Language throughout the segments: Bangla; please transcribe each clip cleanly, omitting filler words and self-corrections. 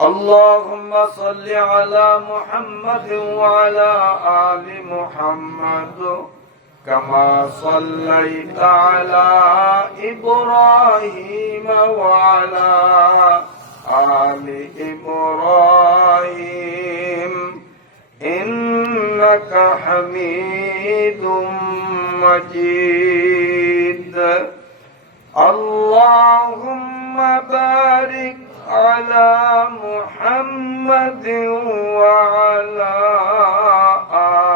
اللهم صل على محمد وعلى آل محمد كما صليت على إبراهيم وعلى آل إبراهيم إنك حميد مجيد اللهم بارك على محمد وعلى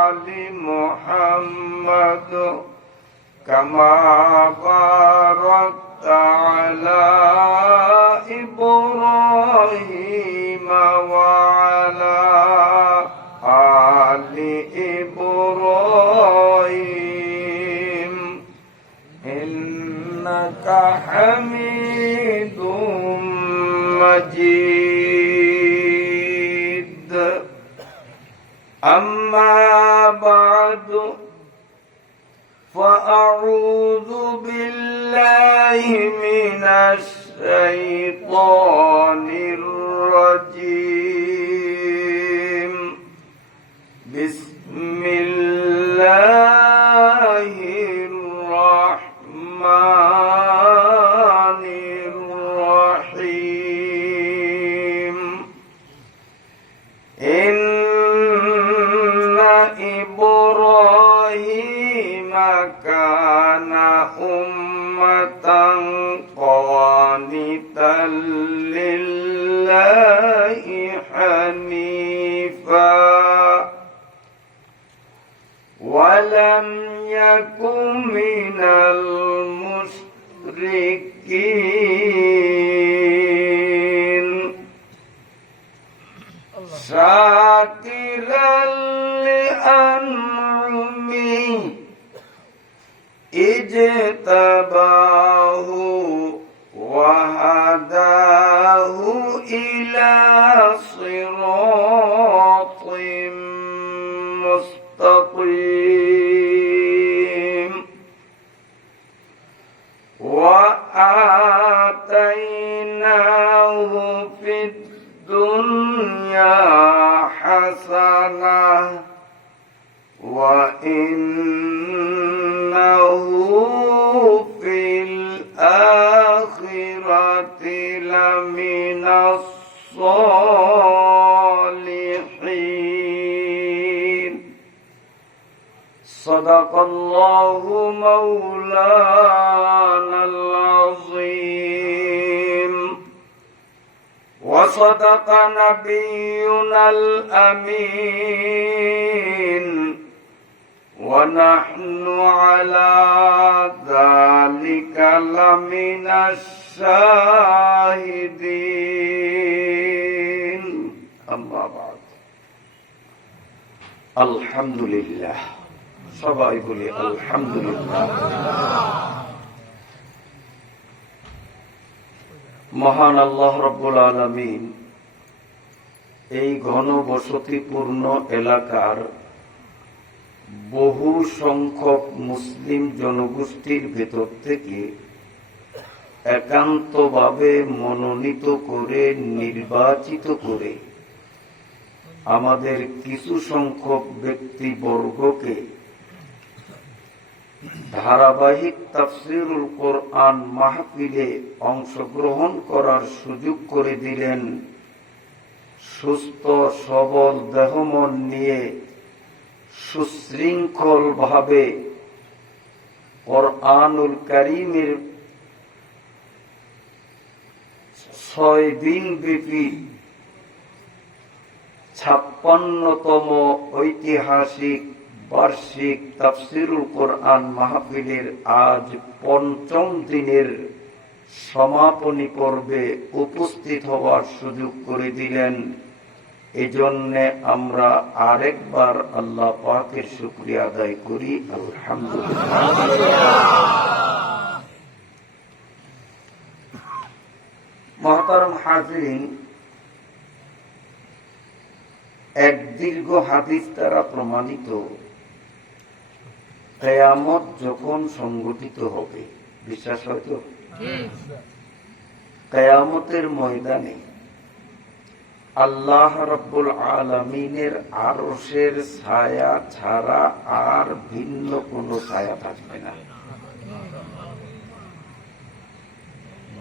آل محمد كما باركت على إبراهيم وعلى آل إبراهيم إنك حميد مجيد أما بعد فأعوذ بالله من الشيطان الرجيم بسم الله الرحمن الرحيم إن إبراهيم كان أمة قانتا لله حنيفا ولم يكن من المشركين شاكرا لأنعمه اجتباه وهداه إلى صراط مستقيم وآتيناه في الدنيا حسنة وإنه في الآخرة لمن الصالحين صدق الله مولانا العظيم وصدق نبينا الأمين ونحن على ذلك لمن الشاهدين أما بعد الحمد لله সবাই বলি আলহামদুলিল্লাহ মহান আল্লাহ রাব্বুল আলামিন এই ঘনবসতিপূর্ণ এলাকার বহু সংখ্যক মুসলিম জনগোষ্ঠীর ভেতর থেকে একান্তভাবে মনোনীত করে নির্বাচিত করে আমাদের কিছু সংখ্যক ব্যক্তিবর্গকে ধারাবাহিক তাফসীরুল কোরআন মাহফিলে অংশগ্রহণ করার সুযোগ করে দিলেন। সুস্থ সবল দেহমন নিয়ে সুশৃঙ্খল ভাবে কোরআনুল কারীমের 6 দিন ব্যাপী 56তম ঐতিহাসিক বার্ষিক তাফসীরুল কোরআন মাহফিলের আজ ৫ম দিনের সমাপনী পর্বে উপস্থিত হওয়ার সুযোগ করে দিলেন। এজন্য আমরা আরেকবার আল্লাহ পাকের শুকরিয়া আদায় করি, আলহামদুলিল্লাহ। মুহতারাম হাজিরিন, এক দীর্ঘ হাদিস দ্বারা প্রমাণিত কিয়ামত যখন সংগঠিত হবে, বিশ্বাস হয়তো কিয়ামতের ময়দানে আল্লাহ রাব্বুল আলামিনের আরশের ছায়া ছাড়া আর ভিন্ন কোনো ছায়া থাকবে না।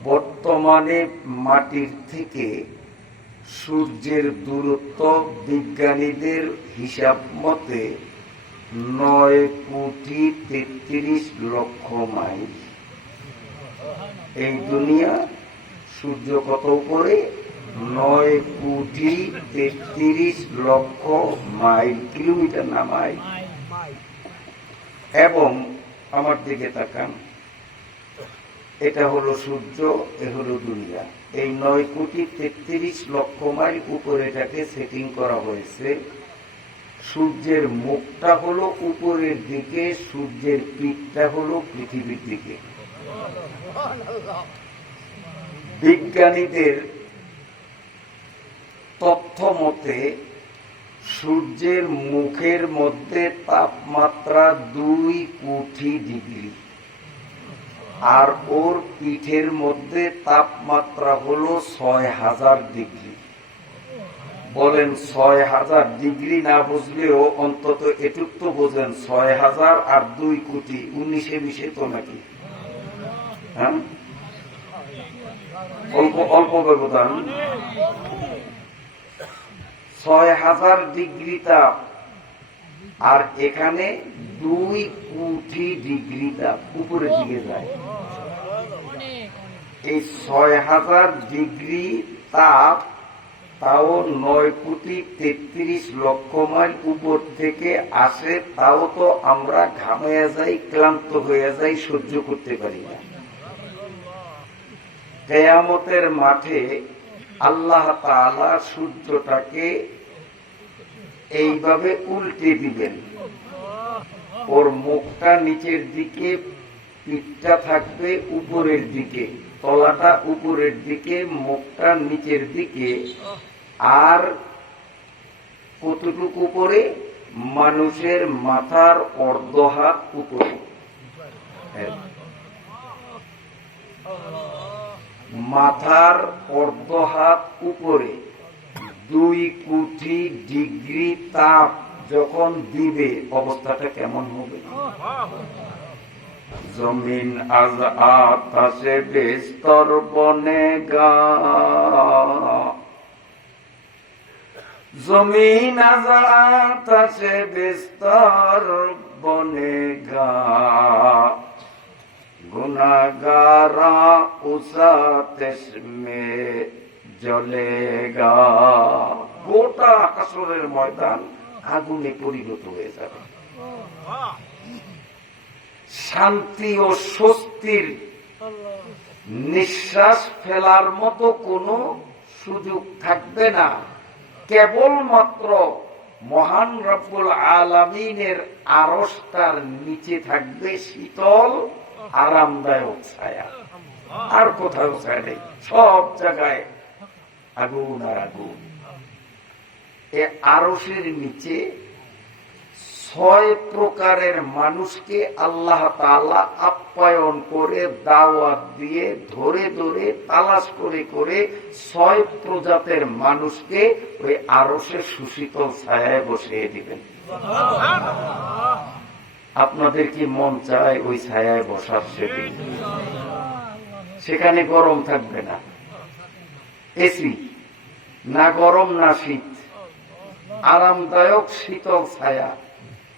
বর্তমানে মাটির থেকে সূর্যের দূরত্ব বিজ্ঞানীদের হিসাব মতে 9,33,00,000 মাইল। এই দুনিয়া সূর্য কত উপরে? 9,33,00,000 মাইল, কিলোমিটার না মাইল। এবং আমার দিকে তাকান, এটা হলো সূর্য, এ হলো দুনিয়া। এই 9,33,00,000 মাইল উপরে এটাকে সেটিং করা হয়েছে। সূর্যের মুখটা হলো উপরের দিকে, সূর্যের পিঠটা হলো পৃথিবীর দিকে। বিজ্ঞানীদের তথ্য মতে সূর্যের মুখের মধ্যে তাপমাত্রা 2,000,000,000 আর ওর পিঠের মধ্যে তাপমাত্রা হলো 6,000 বলেন 6,000 না বুঝলেও অন্তত এটুক তো বোঝেন, 6,000 আর 2,000,000 19-এ মিশে তো নাকি? হ্যাঁ, অল্প অল্প ব্যবধান। 6,000 তাপ, আর এখানে 2,000,000 তাপ উপরের দিকে যায়। এই 6,000 তাপ তাও 9,33,00,000 মাইল উপর থেকে আসে, তাও তো আমরা ঘামিয়ে যাই, ক্লান্ত হয়ে যাই, সহ্য করতে পারি না। কিয়ামতের মাঠে আল্লাহ তাআলা সূর্যটাকে এইভাবে উল্টে দিবেন। ওর মুখটা নিচের দিকে, পিঠটা থাকবে উপরের দিকে, তলাটা উপরের দিকে, মুখটা নিচের দিকে। আর কতটুকু উপরে? মানুষের মাথার অর্ধ হাত উপরে। মাথার অর্ধ হাত উপরে 2,000,000 তাপ যখন দিবে, অবস্থাটা কেমন হবে? জমিন আজ আকাশে বিস্তর বনেগা, জমিন আজ আকাশে বিস্তর বনেগা, গুনাহগারা উসা তেসমে জ্বলেগা। গোটা হাসরের ময়দান আগুনে পরিণত হয়ে যাবে। শান্তি ও স্বস্তির নিঃশ্বাস ফেলার মতো কোনো সুযোগ থাকবে না। কেবলমাত্র মহান রব্বুল আলামিনের আরশটার নিচে থাকবে শীতল আরামদায়ক ছায়া, আর কোথাও ছায়া নেই। সব জায়গায় আগুন আর আগুন। এ আরশের নিচে 6 প্রকারের মানুষকে আল্লাহ তাআলা আপ্যায়ন করে, দাওয়াত দিয়ে, ধরে ধরে তালাশ করে করে 6 প্রজাতের মানুষকে ওই আরশে সুশীতল ছায়ায় বসিয়ে দিবেন। আপনাদের কি মন চায় ওই ছায়ায় বসার? সেখানে গরম থাকবে না, এসি না, গরম না শীত, আরামদায়ক শীতল ছায়া।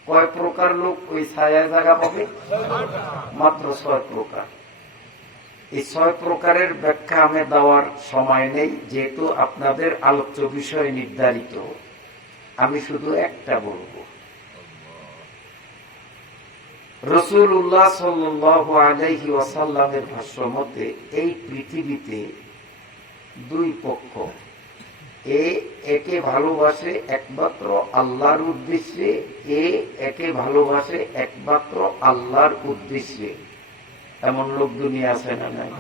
কয় প্রকার লোক ওই ছায়ায় জায়গা পাবে? মাত্র 6 প্রকার। এই 6 প্রকারের ব্যাখ্যা আমি দেওয়ার সময় নেই, যেহেতু আপনাদের আলোচ্য বিষয় নির্ধারিত। আমি শুধু একটা বলবো, রাসূলুল্লাহ সাল্লাল্লাহু আলাইহি ওয়াসাল্লামের ভাষ্য মতে এই পৃথিবীতে 2 পক্ষ। একে ভালোবাসে একমাত্র আল্লাহর উদ্দেশ্যে, একে ভালোবাসে একমাত্র আল্লাহর উদ্দেশ্যে। এমন লোক দুনিয়া আছে না নাই?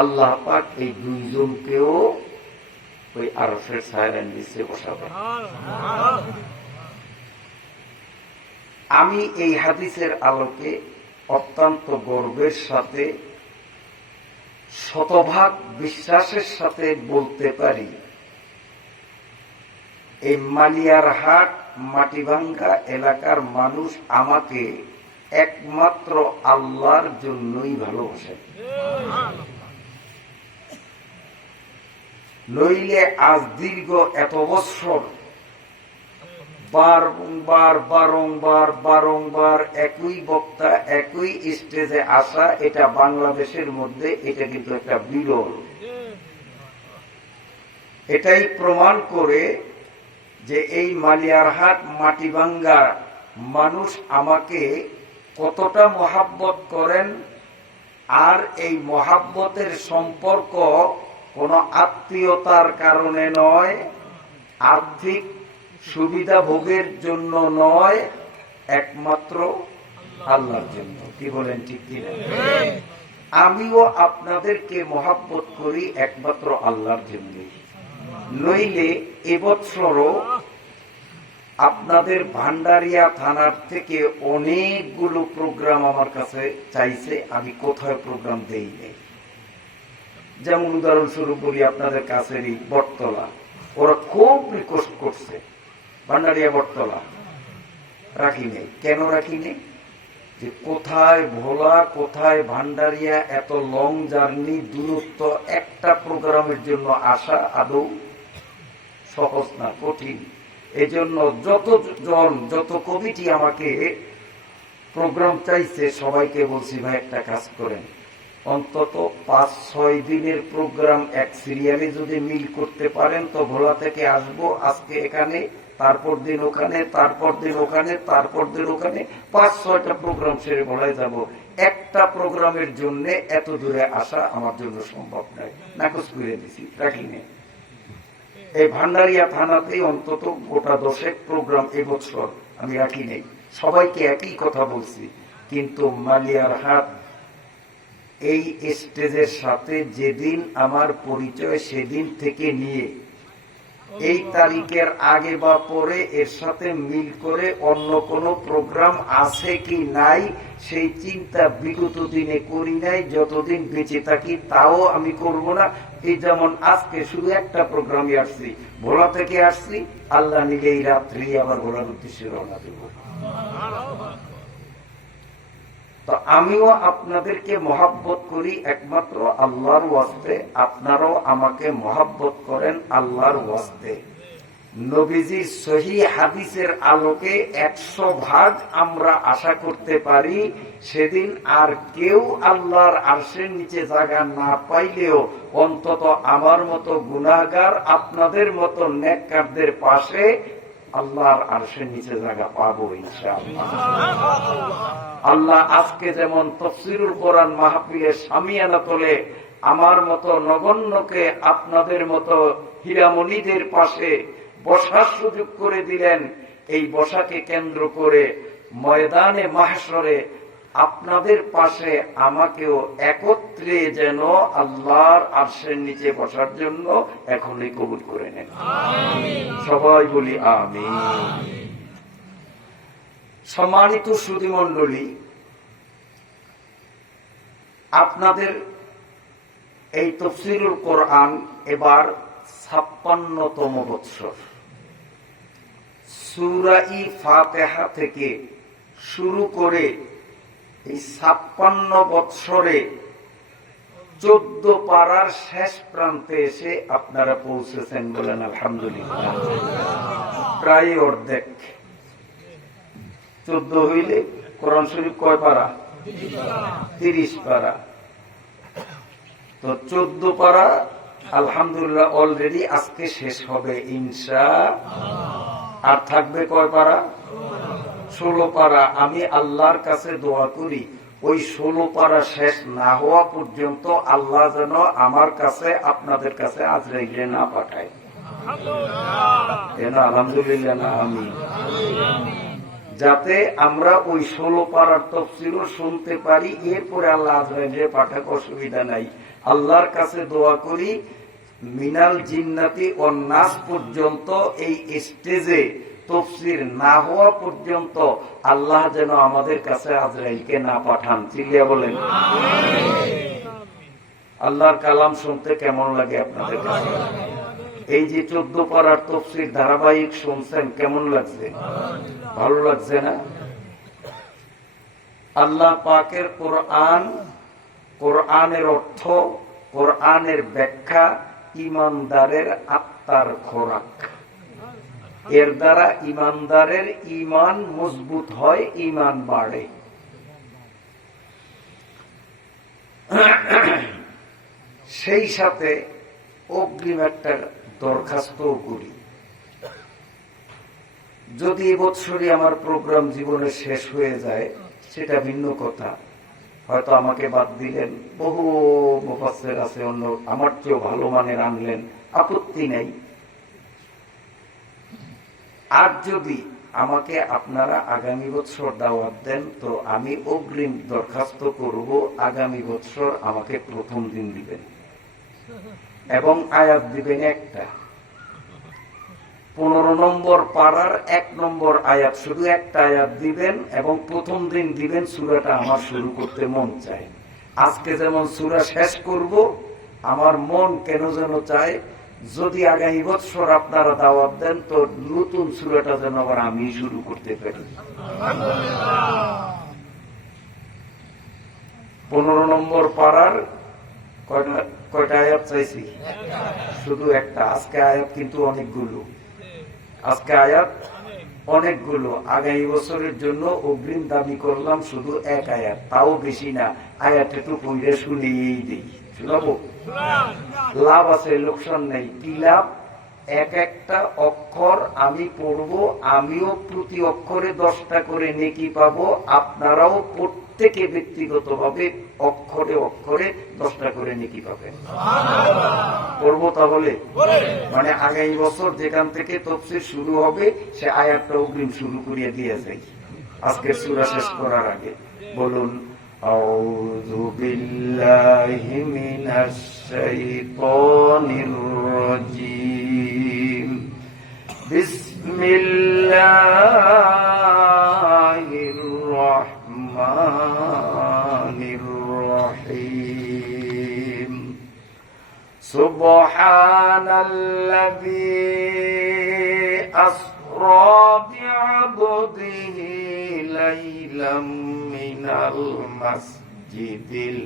আল্লাহ পাক এই 2 জনকেও ওই আরশের ছায়ার নিচে বসাবেন। আমি এই হাদিসের আলোকে অত্যন্ত গর্বের সাথে, শতভাগ বিশ্বাসের সাথে বলতে পারি, এই মালিয়ারহাট মাটিভাঙ্গা এলাকার মানুষ আমাকে একমাত্র আল্লাহর জন্যই ভালোবাসে, নইলে আজ দীর্ঘ এত বছর বারংবার একই বক্তা একই স্টেজে আসা, এটা বাংলাদেশের মধ্যে এটা কিন্তু একটা বিরল। এটাই প্রমাণ করে যে এই মালিয়ারহাট মাটিভাঙ্গা মানুষ আমাকে কতটা মহাব্বত করেন। আর এই মহাব্বতের সম্পর্ক কোনো আত্মীয়তার কারণে নয়, আর্থিক সুবিধা ভোগের জন্য নয়, একমাত্র আল্লাহর জন্য। কি বলেন, ঠিক কিনা? আমিও আপনাদেরকে মহাব্বত করি একমাত্র আল্লাহর জন্য। নইলে এবছরও আপনাদের ভান্ডারিয়া থানার থেকে অনেকগুলো প্রোগ্রাম আমার কাছে চাইছে, আমি কোথায় প্রোগ্রাম দেই নাই। যেমন উদাহরণস্বরূপ বলি, আপনাদের কাছেরই বটতলা, ওরা খুব রিকোয়েস্ট করছে ভান্ডারিয়া বটতলা, রাখি নেই। কেন রাখি নেই? যে কোথায় ভোলা, কোথায় ভান্ডারিয়া, এত লং জার্নি, দূরত্ব, একটা প্রোগ্রামের জন্য আসা আদৌ সহজ না, কঠিন। এজন্য যত কমিটি আমাকে প্রোগ্রাম চাইছে সবাইকে বলছি, ভাই একটা কাজ করেন, অন্তত 5-6 দিনের প্রোগ্রাম এক সিরিয়ালে যদি মিল করতে পারেন তো ভোলা থেকে আসবো, আজকে এখানে, তারপর দিন ওখানে, তারপর দিন ওখানে, তারপর দিন ওখানে, 5-6টা প্রোগ্রাম সেরে ভোলায় যাব। একটা প্রোগ্রামের জন্য এত দূরে আসা আমার জন্য সম্ভব নয়, নাকচ করে দিছি, রাখিনি। এই ভান্ডারিয়া থানাতেই অন্তত গোটা 10 প্রোগ্রাম এবছর আমি রাখি নেই। সবাইকে একই কথা বলছি, কিন্তু মালিয়ারহাট এই স্টেজের সাথে যেদিন আমার পরিচয়, সেদিন থেকে নিয়ে এই তারিখের আগে বা পরে এর সাথে মিল করে অন্য কোনো প্রোগ্রাম আছে কি নাই সেই চিন্তা বিগত দিনে করি নাই। যতদিন বেঁচে থাকি তাও আমি করব না। এই যেমন আজকে শুধু একটা প্রোগ্রামে আসছি, ভোলা থেকে আসছি, আল্লাহ নিলে এই রাত্রি আবার ভোলার উদ্দেশ্যে রওনা দেব। তো আমিও আপনাদেরকে মহাব্বত করি একমাত্র আল্লাহর ওয়াস্তে, আপনারাও আমাকে মহাব্বত করেন আল্লাহর ওয়াস্তে। নবীজির সহিহ হাদিসের আলোকে 100 আমরা আশা করতে পারি সেদিন আর কেউ আল্লাহর আরশের নিচে জায়গা না পাইলেও অন্তত আমার মতো গুনাহগার, আপনাদের মতো নেককারদের পাশে আল্লাহর আরশের নিচে জায়গা পাবো ইনশাআল্লাহ। আল্লাহ আজকে যেমন তাফসীরুল কোরআন মাহফিলে সামিয়ানা তোলে আমার মতো নগণ্যকে আপনাদের মতো হীরামণিদের পাশে বসার সুযোগ করে দিলেন, এই বসাকে কেন্দ্র করে ময়দানে মাহশরে আপনাদের পাশে আমাকেও একত্রে যেন আল্লাহর আরশের নিচে বসার জন্য এখনই কবুল করে নেন। সবাই বলি আমিন। সম্মানিত সুধীমণ্ডলী, আপনাদের এই তাফসীরুল কোরআন এবার 56তম বৎসর। সূরা ফাতিহা থেকে শুরু করে এই 56 বৎসরে 14 পারার শেষ প্রান্তে এসে আপনারা পৌঁছেছেন, বলেন আলহামদুলিল্লাহ। প্রায় অর্ধেক। 14 হইলে কোরআন শরীফ কয় পারা? 30 পারা। তো 14 পারা আলহামদুলিল্লাহ অলরেডি আজকে শেষ হবে ইনশাআল্লাহ। আর থাকবে কয় পারা? 16 পারা। আমি আল্লাহর কাছে দোয়া করি ওই 16 পারা শেষ না হওয়া পর্যন্ত আল্লাহ যেন আমার কাছে, আপনাদের কাছে আজরাইলে না পাঠায়। আলহামদুলিল্লাহ না আমিন। যাতে আমরা ওই 16 পারার তাফসীর শুনতে পারি, এরপরে আল্লাহ আজরাইলে পাঠাক, অসুবিধা নাই। আল্লাহর কাছে দোয়া করি মিনাল জিন্নাতি ওয়ান নাস পর্যন্ত এই স্টেজে তাফসীর না হওয়া পর্যন্ত আল্লাহ যেন আমাদের কাছে আজরাইলকে না পাঠান। চিল্লিয়া বলেন আমিন। আল্লাহর কালাম শুনতে কেমন লাগে আপনাদের কাছে? এই যে 14 পারার তাফসীর ধারাবাহিক শুনছেন, কেমন লাগছে? ভালো লাগছে না? আল্লাহ পাকের কোরআন, কোরআনের অর্থ, কোরআনের ব্যাখ্যা ঈমানদারের আত্মার খোরাক। এর দ্বারা ঈমানদারের ঈমান মজবুত হয়, ঈমান বাড়ে। সেই সাথে অগ্রিম একটা দরখাস্ত করি, যদি এবছরই আমার প্রোগ্রাম জীবনে শেষ হয়ে যায় সেটা ভিন্ন কথা, হয়তো আমাকে বাদ দিলেন, বহু মুফাসসির আছে অন্য আমার চেয়েও ভালো মানের আনলেন, আপত্তি নেই। আর যদি আমাকে আপনারা আগামী বছর দাওয়াত দেন, তো আমি অগ্রিম দরখাস্ত করব আগামী বছর আমাকে প্রথম দিন দিবেন এবং আয়াত দিবেন একটা। 15 নম্বর পারার 1 নম্বর আয়াত, শুধু একটা আয়াত দিবেন এবং প্রথম দিন দিবেন সূরাটা আমার শুরু করতে মন চায়। আজকে যেমন সূরা শেষ করব, আমার মন কেন যেন চায় যদি আগামী বছর আপনারা দাওয়াত দেন তো নতুন সূরাটা যেন আবার আমি শুরু করতে পারি। 15 নম্বর পারার কয়টা আয়াত চাইছি? শুধু একটা। আজকে আয়াত কিন্তু অনেকগুলো, আজকে আয়াত অনেকগুলো। আগামী বছরের জন্য অগ্রিম দাবি করলাম শুধু এক আয়াত, তাও বেশি না। আয়াত একটু পড়ে শুনিয়েই দিই, শোনাবো? লাভ আছে, লোকসান নেই। কি লাভ? এক একটা অক্ষর আমি পড়ব, আমিও প্রতি অক্ষরে 10টা করে নেকি পাবো, আপনারাও প্রত্যেকে ব্যক্তিগতভাবে অক্ষরে অক্ষরে 10টা করে নেকি পাবেন। পড়বো তাহলে? মানে আগামী বছর যেখান থেকে তাফসীর শুরু হবে সে আয়াতটা অগ্রিম শুরু করিয়ে দিয়ে যাই আজকের সূরা শেষ করার আগে। বলুন, আউযু বিল্লাহি মিনাশ শাইতানির রাজীম, বিসমিল্লাহির রাহমানির রাহিম। সুবহানাল্লাযী আসরা বি'আবদিহি লাইলাম মিনাল মাসজিদিল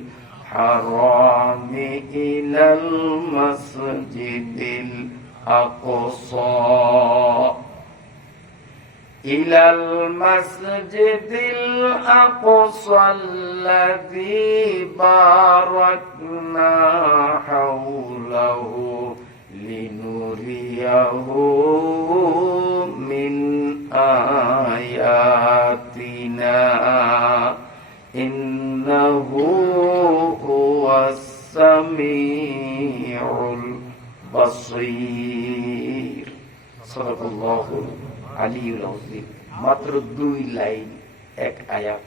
হারামি ইলাল মাসজিদিল আকসা إلى المسجد الأقصى الذي باركنا حوله لنريه من آياتنا إنه هو السميع البصير صدق الله আলিউল আযীম। মাত্র 2 লাইন, এক আয়াত।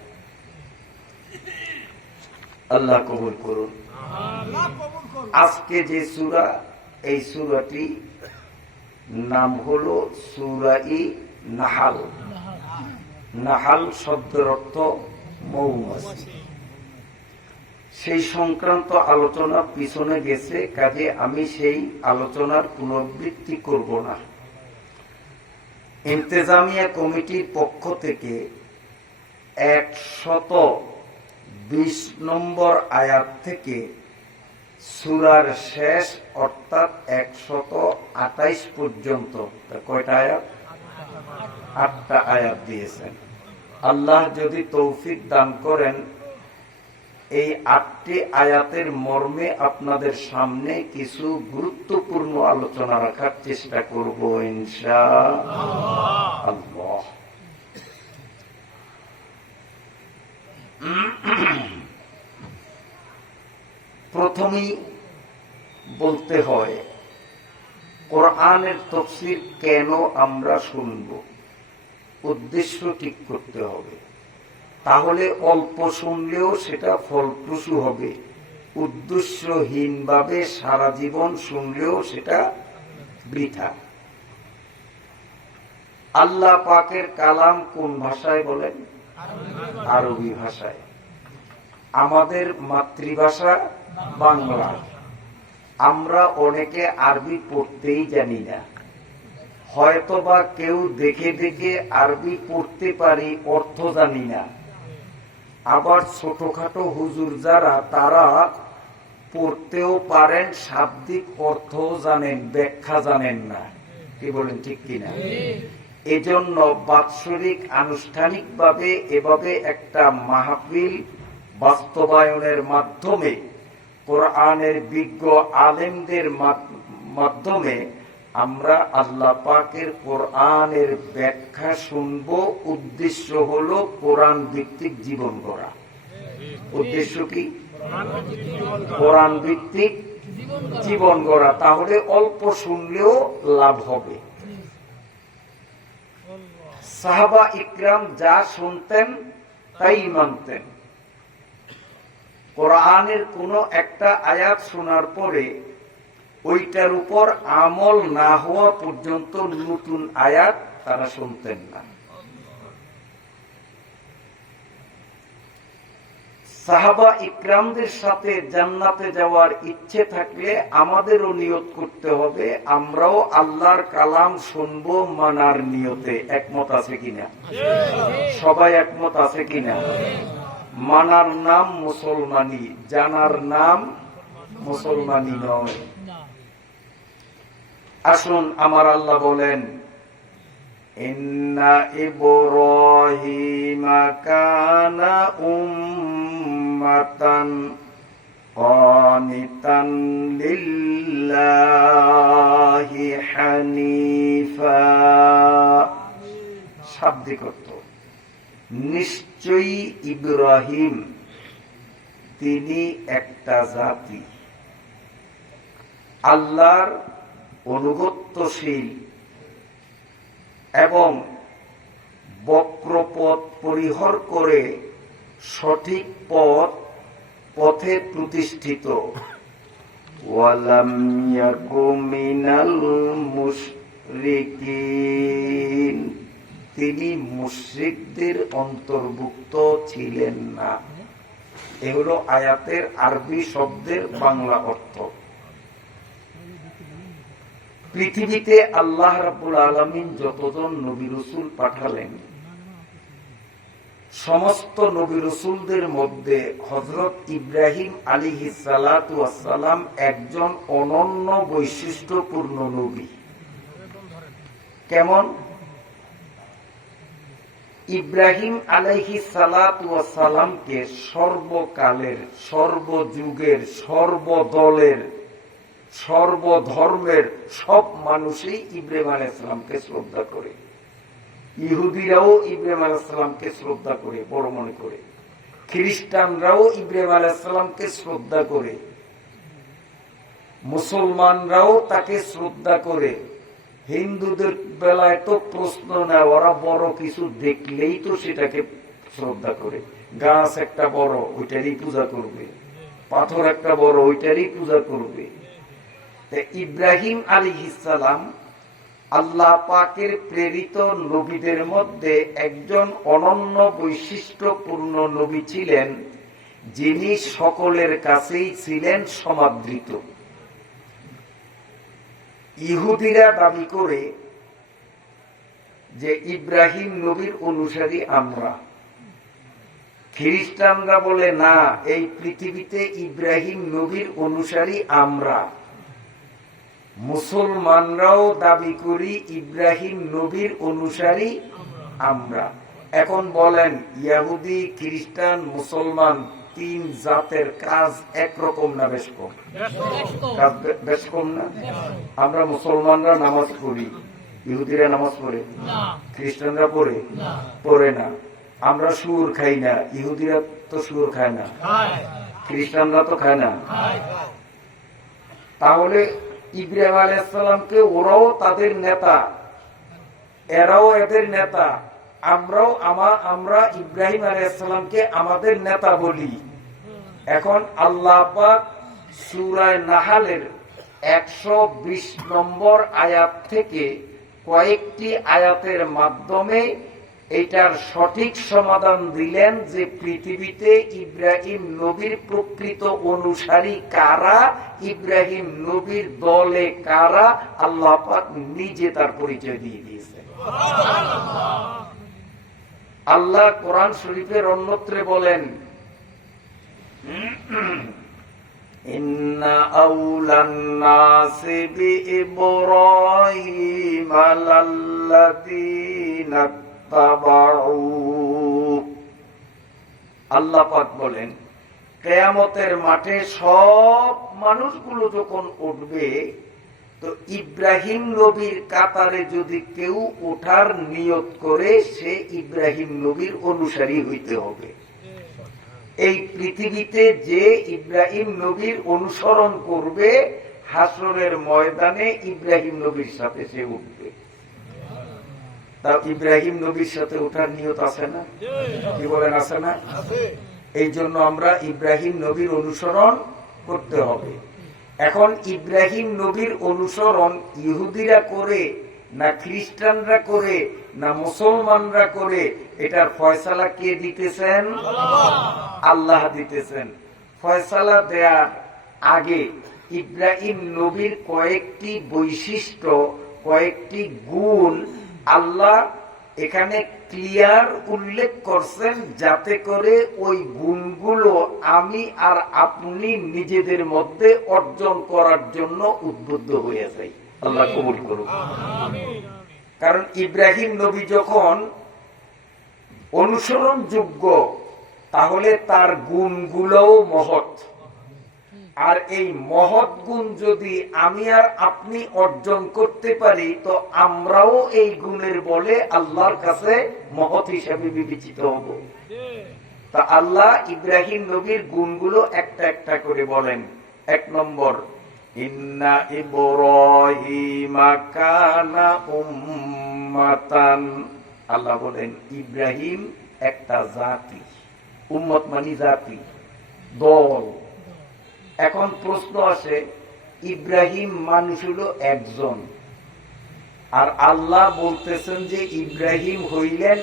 আল্লাহ কবুল করুন। আজকে যে সূরা, এই সূরাটি নাম হলো সূরা-ই নাহাল। নাহাল শব্দের অর্থ মৌমাছি। সেই সংক্রান্ত আলোচনা পিছনে গেছে, কাজে আমি সেই আলোচনার পুনরাবৃত্তি করব না। ইন্তেজামিয়া কমিটির পক্ষ থেকে 120 নম্বর আয়াত থেকে সূরার শেষ অর্থাৎ 128 পর্যন্ত, কয়টা আয়াত? 8টা আয়াত দিয়েছেন। আল্লাহ যদি তৌফিক দান করেন, এই 8টি আয়াতের মর্মে আপনাদের সামনে কিছু গুরুত্বপূর্ণ আলোচনা রাখার চেষ্টা করব ইনশাআল্লাহ। প্রথমেই বলতে হয়, কোরআনের তাফসীর কেন আমরা শুনব, উদ্দেশ্য ঠিক করতে হবে। তাহলে অল্প শুনলেও সেটা ফলপ্রসূ হবে, উদ্দেশ্যহীনভাবে সারা জীবন শুনলেও সেটা বৃথা। আল্লাহ পাকের কালাম কোন ভাষায় বলেন? আরবি ভাষায়। আমাদের মাতৃভাষা বাংলা। আমরা অনেকে আরবি পড়তেই জানি না, হয়তোবা কেউ দেখে দেখে আরবি পড়তে পারি, অর্থ জানি না। আবার ছোটখাটো হুজুর যারা, তারা পড়তেও পারেন, শাব্দিক অর্থও জানেন, ব্যাখ্যা জানেন না। কি বলেন, ঠিক কিনা? এজন্য বাৎসরিক আনুষ্ঠানিকভাবে এভাবে একটা মাহফিল বাস্তবায়নের মাধ্যমে, কোরআনের বিজ্ঞ আলেমদের মাধ্যমে আমরা আল্লাহ পাকের কোরআনের ব্যাখ্যা শুনব। উদ্দেশ্য হলো কোরআন ভিত্তিক জীবন গড়া। উদ্দেশ্য কি? কোরআন ভিত্তিক জীবন গড়া। তাহলে অল্প শুনলেও লাভ হবে। সাহাবা ইকরাম যা শুনতেন তাই মানতেন। কোরআনের কোন একটা আয়াত শোনার পরে ওইটার উপর আমল না হওয়া পর্যন্ত নতুন আয়াত তারা শুনতেন না। সাহাবা ইকরামদের সাথে জান্নাতে যাওয়ার ইচ্ছে থাকলে আমাদেরও নিয়ত করতে হবে, আমরাও আল্লাহর কালাম শুনবো মানার নিয়তে। একমত আছে কিনা? সবাই একমত আছে কিনা? মানার নাম মুসলমানি, জানার নাম মুসলমানি নয়। আসুন, আমার আল্লাহ বলেন, ইন্না ইব্রাহিমা কানা উম্মাতান কানিতান লিল্লাহি হানিফা। শাব্দিক অর্থ, নিশ্চয়ই ইব্রাহিম তিনি একটা জাতি, আল্লাহর অনুগত্যশীল এবং বক্রপথ পরিহার করে সঠিক পথে প্রতিষ্ঠিত। ওয়ালাম ইয়াকু মিনাল মুশরিকিন, তিনি মুশরিকদের অন্তর্ভুক্ত ছিলেন না। এ হলো আয়াতের আরবি শব্দের বাংলা অর্থ। পৃথিবীতে আল্লাহ রাব্বুল আলামিন যতজন নবী রাসূল পাঠালেন, সমস্ত নবী রাসূলদের মধ্যে হযরত ইব্রাহিম আলাইহিস সালাতু ওয়াস সালাম একজন অনন্য বৈশিষ্ট্যপূর্ণ নবী। কেমন? ইব্রাহিম আলাইহিস সালাতু ওয়াস সালামকে সর্বকালের, সর্বযুগের, সর্বদলের, সর্বধর্মের সব মানুষই ইব্রাহিম আলাইহিস সালামকে শ্রদ্ধা করে। ইহুদিরাও ইব্রাহিম আলাইহিস সালামকে শ্রদ্ধা করে, বড় মনে করে। খ্রিস্টানরাও ইব্রাহিম আলাইহিস সালামকে শ্রদ্ধা করে। মুসলমানরাও তাকে শ্রদ্ধা করে। হিন্দুদের বেলায় তো প্রশ্ন নেয়, ওরা বড় কিছু দেখলেই তো সেটাকে শ্রদ্ধা করে। গাছ একটা বড়, ওইটারই পূজা করবে। পাথর একটা বড়, ওইটারই পূজা করবে। ইব্রাহিম আলাইহিস সালাম আল্লাহ পাকের প্রেরিত নবীদের মধ্যে একজন অনন্য বৈশিষ্ট্যপূর্ণ নবী ছিলেন, যিনি সকলের কাছেই ছিলেন সমাদৃত। ইহুদিরা দাবি করে যে ইব্রাহিম নবীর অনুসারী আমরা। খ্রিস্টানরা বলে না, এই পৃথিবীতে ইব্রাহিম নবীর অনুসারী আমরা। মুসলমানরাও দাবি করি ইব্রাহিম নবীর অনুসারী আমরা। এখন বলেন, ইহুদি, খ্রিস্টান, মুসলমান তিন জাতের কাজ একরকম না বেশ কম? কাজ বেশ কম না? আমরা মুসলমানরা নামাজ পড়ি, ইহুদিরা নামাজ পড়ে, খ্রিস্টানরা পড়ে না। আমরা সুর খাই না, ইহুদিরা তো সুর খায় না, খ্রিস্টানরা তো খায় না। তাহলে ইব্রাহিম আলাইহিস সালামকে ওরাও তাদের নেতা, এরাও এদের নেতা, আমরা ইব্রাহিম আলাইহিস সালামকে আমাদের নেতা বলি। এখন আল্লাহ পাক সূরা নাহলের 120 নম্বর আয়াত থেকে কয়েকটি আয়াতের মাধ্যমে এইটার সঠিক সমাধান দিলেন যে পৃথিবীতে ইব্রাহিম নবীর প্রকৃত অনুসারী কারা, ইব্রাহিম নবীর দলে কারা, আল্লাহ পাক নিজে তার পরিচয় দিয়ে দিয়েছেন। আল্লাহ কোরআন শরীফের অন্যত্রে বলেন, ইন্না আউলান নাসি বিইব্রাহিম লাল্লাযীনা তাবাউ। আল্লাহ পাক বলেন, কিয়ামতের মাঠে সব মানুষগুলো যখন উঠবে, তো ইব্রাহিম নবীর কাতারে যদি কেউ ওঠার নিয়ত করে, সে ইব্রাহিম নবীর অনুসারী হইতে হবে। এই পৃথিবীতে যে ইব্রাহিম নবীর অনুসরণ করবে, হাসরের ময়দানে ইব্রাহিম নবীর সাথে সে উঠবে। তা ইব্রাহিম নবীর সাথে ওঠার নিয়ত আছে না? কি বলেন, আছে না? এই জন্য আমরা ইব্রাহিম নবীর অনুসরণ করতে হবে। এখন ইব্রাহিম নবীর অনুসরণ ইহুদিরা করে না খ্রিস্টানরা করে না মুসলমানরা করে, এটার ফয়সালা কে দিতেছেন? আল্লাহ দিতেছেন। ফয়সালা দেওয়ার আগে ইব্রাহিম নবীর কয়েকটি বৈশিষ্ট্য, কয়েকটি গুণ আল্লাহ এখানে ক্লিয়ার উল্লেখ করছেন, যাতে করে ওই গুণগুলো আমি আর আপনি নিজেদের মধ্যে অর্জন করার জন্য উদ্বুদ্ধ হয়ে যাই। আল্লাহ কবুল করুন। কারণ ইব্রাহিম নবী যখন অনুসরণযোগ্য, তাহলে তার গুণগুলোও মহৎ। আর এই মহৎ গুণ যদি আমি আর আপনি অর্জন করতে পারি, তো আমরাও এই গুণের বলে আল্লাহর কাছে মহৎ হিসাবে বিবেচিত হব। তা আল্লাহ ইব্রাহিম নবীর গুণগুলো একটা একটা করে বলেন। 1 নম্বর, ইন্না ইব্রাহিমা কানা উম্মাতান। আল্লাহ বলেন ইব্রাহিম একটা জাতি, উম্মত মানে জাতি, দল। এখন প্রশ্ন আসে, ইব্রাহিম মানুষ হলো একজন, আর আল্লাহ বলতেছেন যে ইব্রাহিম হইলেন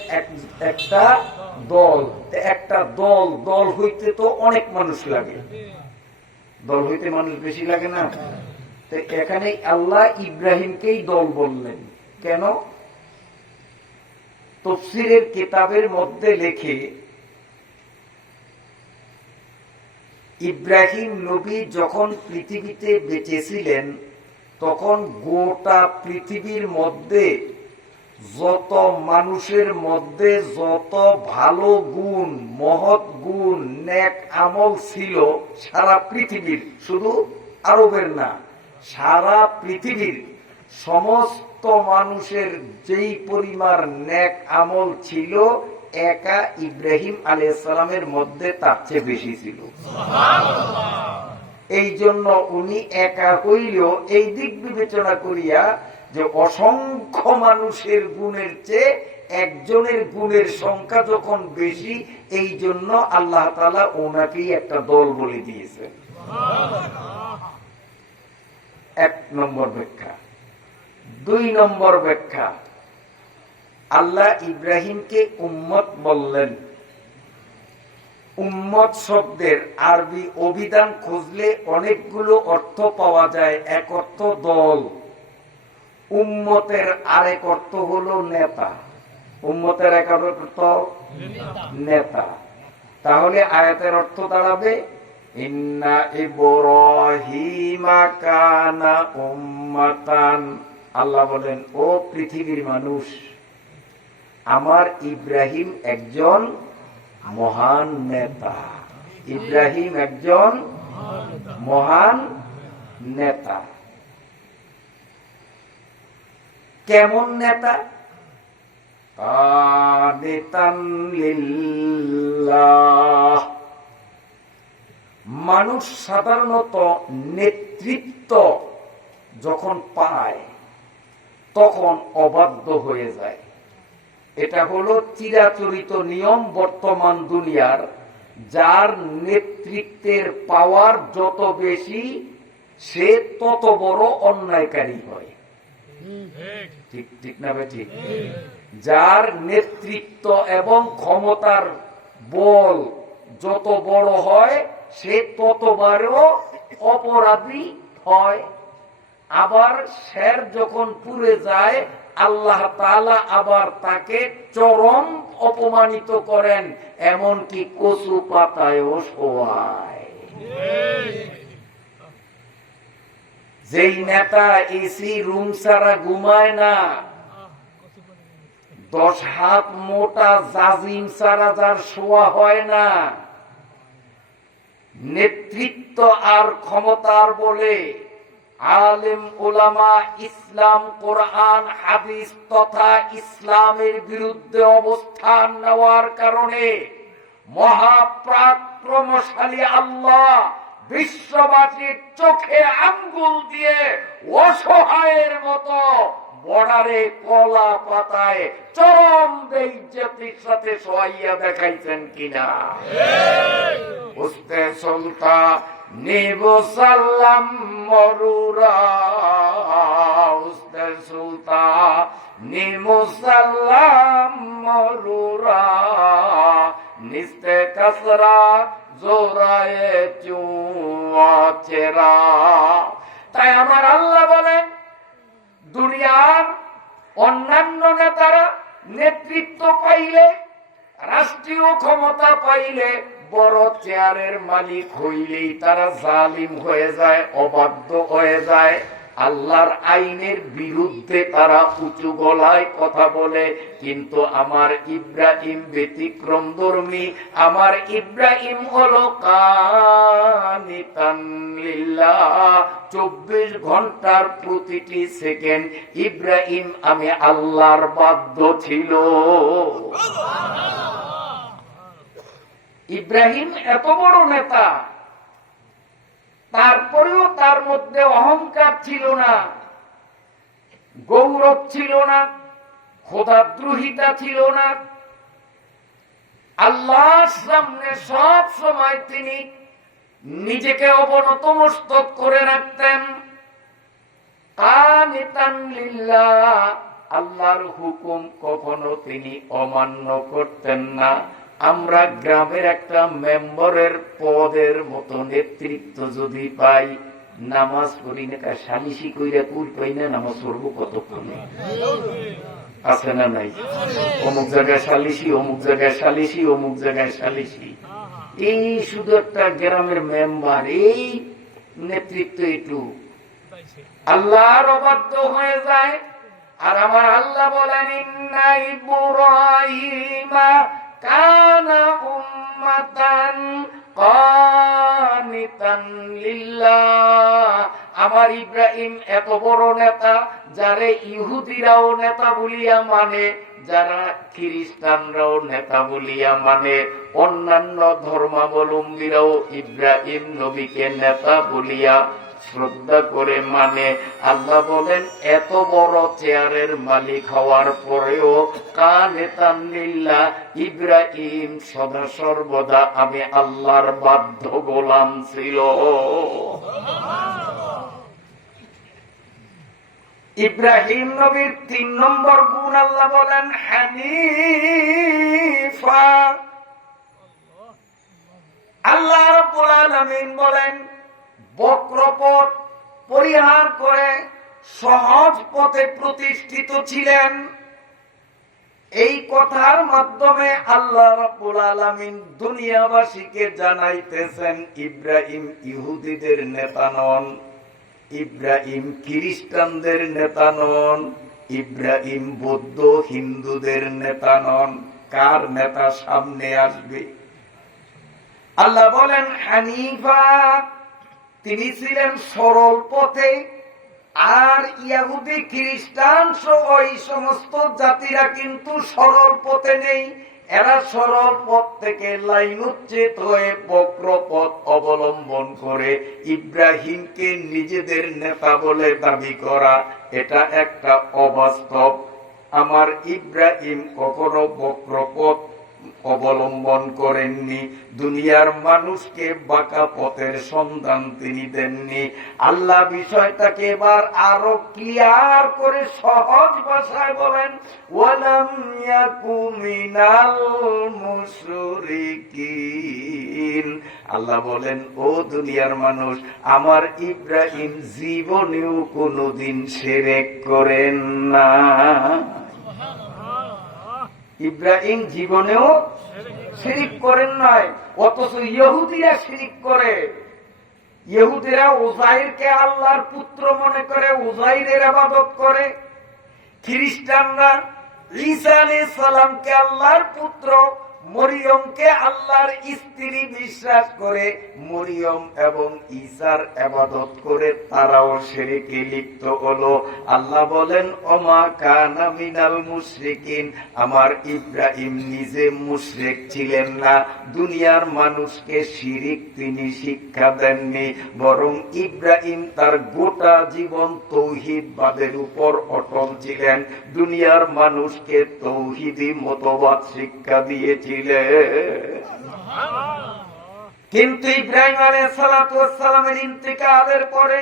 একটা দল। একটা দল হইতে তো অনেক মানুষ লাগে, দল হইতে মানুষ বেশি লাগে না? তো এখানে আল্লাহ ইব্রাহিমকেই দল বললেন কেন? তাফসীরের কিতাবের মধ্যে লেখে, ইব্রাহিম নবী যখন পৃথিবীতে বেঁচে ছিলেন, তখন গোটা পৃথিবীর মধ্যে যত মানুষের মধ্যে যত ভালো গুণ, মহৎ গুণ, নেক আমল ছিল, সারা পৃথিবীর, শুধু আরবের না, সারা পৃথিবীর সমস্ত মানুষের যেই পরিমাণ নেক আমল ছিল, একা ইব্রাহিম আলাইহিস সালামের মধ্যে তার চেয়ে বেশি ছিল। এই জন্য উনি একা হইলেও এই দিক বিবেচনা করিয়া যে অসংখ্য মানুষের গুণের চেয়ে একজনের গুণের সংখ্যা যখন বেশি, এই জন্য আল্লাহ তাআলা ওনাকেই একটা দল বলে দিয়েছেন। 1 নম্বর ব্যাখ্যা। 2 নম্বর ব্যাখ্যা, আল্লাহ ইব্রাহিমকে উম্মত বললেন। উম্মত শব্দের আরবি অভিধান খুঁজলে অনেকগুলো অর্থ পাওয়া যায়। এক অর্থ দল, উম্মতের আরেক অর্থ হলো নেতা। উম্মতের এক অর্থ নেতা। তাহলে আয়াতের অর্থ দাঁড়াবে, ইন্না ইব্রাহিমা কানা উম্মাতান। আল্লাহ বলেন, ও পৃথিবীর মানুষ, আমার ইব্রাহিম একজন মহান নেতা। ইব্রাহিম একজন মহান নেতা। কেমন নেতা? কানিতান লিল্লাহ। মানুষ সাধারণত নেতৃত্ব যখন পায় তখন অবাধ্য হয়ে যায়। এটা হলো চিরাচরিত নিয়ম বর্তমান দুনিয়ার। যার নেতৃত্বের পাওয়ার যত বেশি, সে তত বড় অন্যায়কারী হয়। ঠিক ঠিক না ভাই? ঠিক। যার নেতৃত্ব এবং ক্ষমতার বল যত বড় হয় সে ততবারও অপরাধী হয়। আবার শের যখন পুড়ে যায় আল্লাহ তাআলা আবার তাকে চরম অপমানিত করেন, এমনকি কচু পাতায়ও শোয়ায়। যেই নেতা এসি রুম ছাড়া ঘুমায় না, 10 হাত মোটা জাজিম ছাড়া যার শোয়া হয় না, নেতৃত্ব আর ক্ষমতার বলে আলেম ওলামা ইসলাম কোরআন হাদিস তথা ইসলামের বিরুদ্ধে অবস্থান নেওয়ার কারণে মহাপরাক্রমশালী আল্লাহ বিশ্ববাসীর চোখে আঙ্গুল দিয়ে অসহায়ের মতো বর্ডারে কলা পাতায় চরম বেইজ্জতির সাথে শোয়াইয়া দেখাইছেন কিনা? উস্তে সুলতান নিবসাল্লাম মরুরা, উস্তে সুলতান নিমুসাল্লাম মরুরা, নিস্তে কসরা জোরায়ে চুয়াচেরা। তাই আমার আল্লাহ বলেন, দুনিয়ার অন্যান্য নেতারা নেতৃত্ব পাইলে, রাষ্ট্রীয় ক্ষমতা পাইলে, বড় চেয়ারের মালিক হইলেই তারা জালিম হয়ে যায়, অবাধ্য হয়ে যায়, আল্লাহর আইনের বিরুদ্ধে তারা উঁচু গলায় কথা বলে। কিন্তু আমার ইব্রাহিম ব্যতিক্রমধর্মী। আমার ইব্রাহিম হলো কানিতান লিল্লাহ, 24 ঘন্টার প্রতিটি সেকেন্ড ইব্রাহিম আমি আল্লাহর বাধ্য ছিল। ইব্রাহিম এত বড় নেতা, তারপরেও তার মধ্যে অহংকার ছিল না, গৌরব ছিল না, খোদাদ্রোহিতা ছিল না। আল্লাহর সামনে সব সময় তিনি নিজেকে অবনত মস্তক করে রাখতেন। কানিতান লিল্লাহ, আল্লাহর হুকুম কখনো তিনি অমান্য করতেন না। আমরা গ্রামের একটা মেম্বারের পদের মতো নেতৃত্ব যদি পাই, নামাজ পড়ি না, সালিশি কইরা কুল পাই না, নামাজ পড়বো কতক্ষণে? আছে না নাই? অমুক জায়গায় সালিশি, অমুক জায়গায় সালিশি, অমুক জায়গায় সালিশি। এই শুধু একটা গ্রামের মেম্বার, এই নেতৃত্ব একটু আল্লাহর অবাধ্য হয়ে যায়। আর আমার আল্লাহ বলেন, ইন্না ইব্রাহিমা কানা উম্মাতান কানিতান লিল্লাহ। আমার ইব্রাহিম এত বড় নেতা, যারে ইহুদিরাও নেতা বলিয়া মানে, যারা খ্রিস্টানরাও নেতা বলিয়া মানে, অন্যান্য ধর্মাবলম্বীরাও ইব্রাহিম নবীকে নেতা বলিয়া শ্রদ্ধা করে মানে। আল্লাহ বলেন, এত বড় চেয়ারের মালিক হওয়ার পরেও কানিতান লিল্লাহ, ইব্রাহিম সদা সর্বদা আমি আল্লাহর বাধ্য গোলাম ছিল। ইব্রাহিম নবীর 3 নম্বর গুণ আল্লাহ বলেন হানিফা। আল্লাহ রাব্বুল আলামিন বলেন, বক্রপথ পরিহার করে সহজ পথে প্রতিষ্ঠিত ছিলেন। এই কথার মাধ্যমে আল্লাহ রাব্বুল আলামিন দুনিয়াবাসীকে জানাইতেছেন, ইব্রাহিম ইহুদিদের নেতা নন, ইব্রাহিম খ্রিস্টানদের নেতা নন, ইব্রাহিম বৌদ্ধ হিন্দুদের নেতা নন। কার নেতা সামনে আসবে? আল্লাহ বলেন হানিফা, তিনি ছিলেন সরল পথে। আর ইহুদি খ্রিস্টান সহ ওই সমস্ত জাতিরা কিন্তু সরল পথে নেই। এরা সরল পথ থেকে লাইনচ্যুত হয়ে বক্র পথ অবলম্বন করে ইব্রাহিমকে নিজেদের নেতা বলে দাবি করা, এটা একটা অবাস্তব। আমার ইব্রাহিম কখনো বক্র পথ অবলম্বন করেননি, দুনিয়ার মানুষকে বাঁকা পথের সন্ধান তিনি দেননি। আল্লাহ বিষয়টাকে এবার আরো ক্লিয়ার করে সহজ ভাষায় বলেন, ওয়ালাম ইয়াকু মিনাল মুশরিকিন। আল্লাহ বলেন, ও দুনিয়ার মানুষ, আমার ইব্রাহিম জীবনেও কোনদিন শিরক করেন না। ইব্রাহিম জীবনেও শিরিক করেন নাই, অথচ ইহুদিরা শিরিক করে। ইহুদিরা উজাইরকে আল্লাহর পুত্র মনে করে, উজাইরের ইবাদত করে। খ্রিস্টানরা ঈসা আলাইহিস সালামকে আল্লাহর পুত্র, মরিয়মকে আল্লাহর স্ত্রী বিশ্বাস করে, মরিয়ম এবং ঈসার ইবাদত করে তারাও শিরকে লিপ্ত হলো। আল্লাহ বলেন, ওমা কানা মিনাল মুশরিকিন, আমার ইব্রাহিম নিজে মুশরিক ছিলেন না, দুনিয়ার মানুষকে শিরিক তিনি শিক্ষা দেননি, বরং ইব্রাহিম তার গোটা জীবন তৌহিদবাদের উপর অটল ছিলেন, দুনিয়ার মানুষকে তৌহিদি মতবাদ শিক্ষা দিয়েছিলেন। কিন্তু ইব্রাহিম আলাইহিস সালাতু ওয়াস সালামের ইন্তেকালের পরে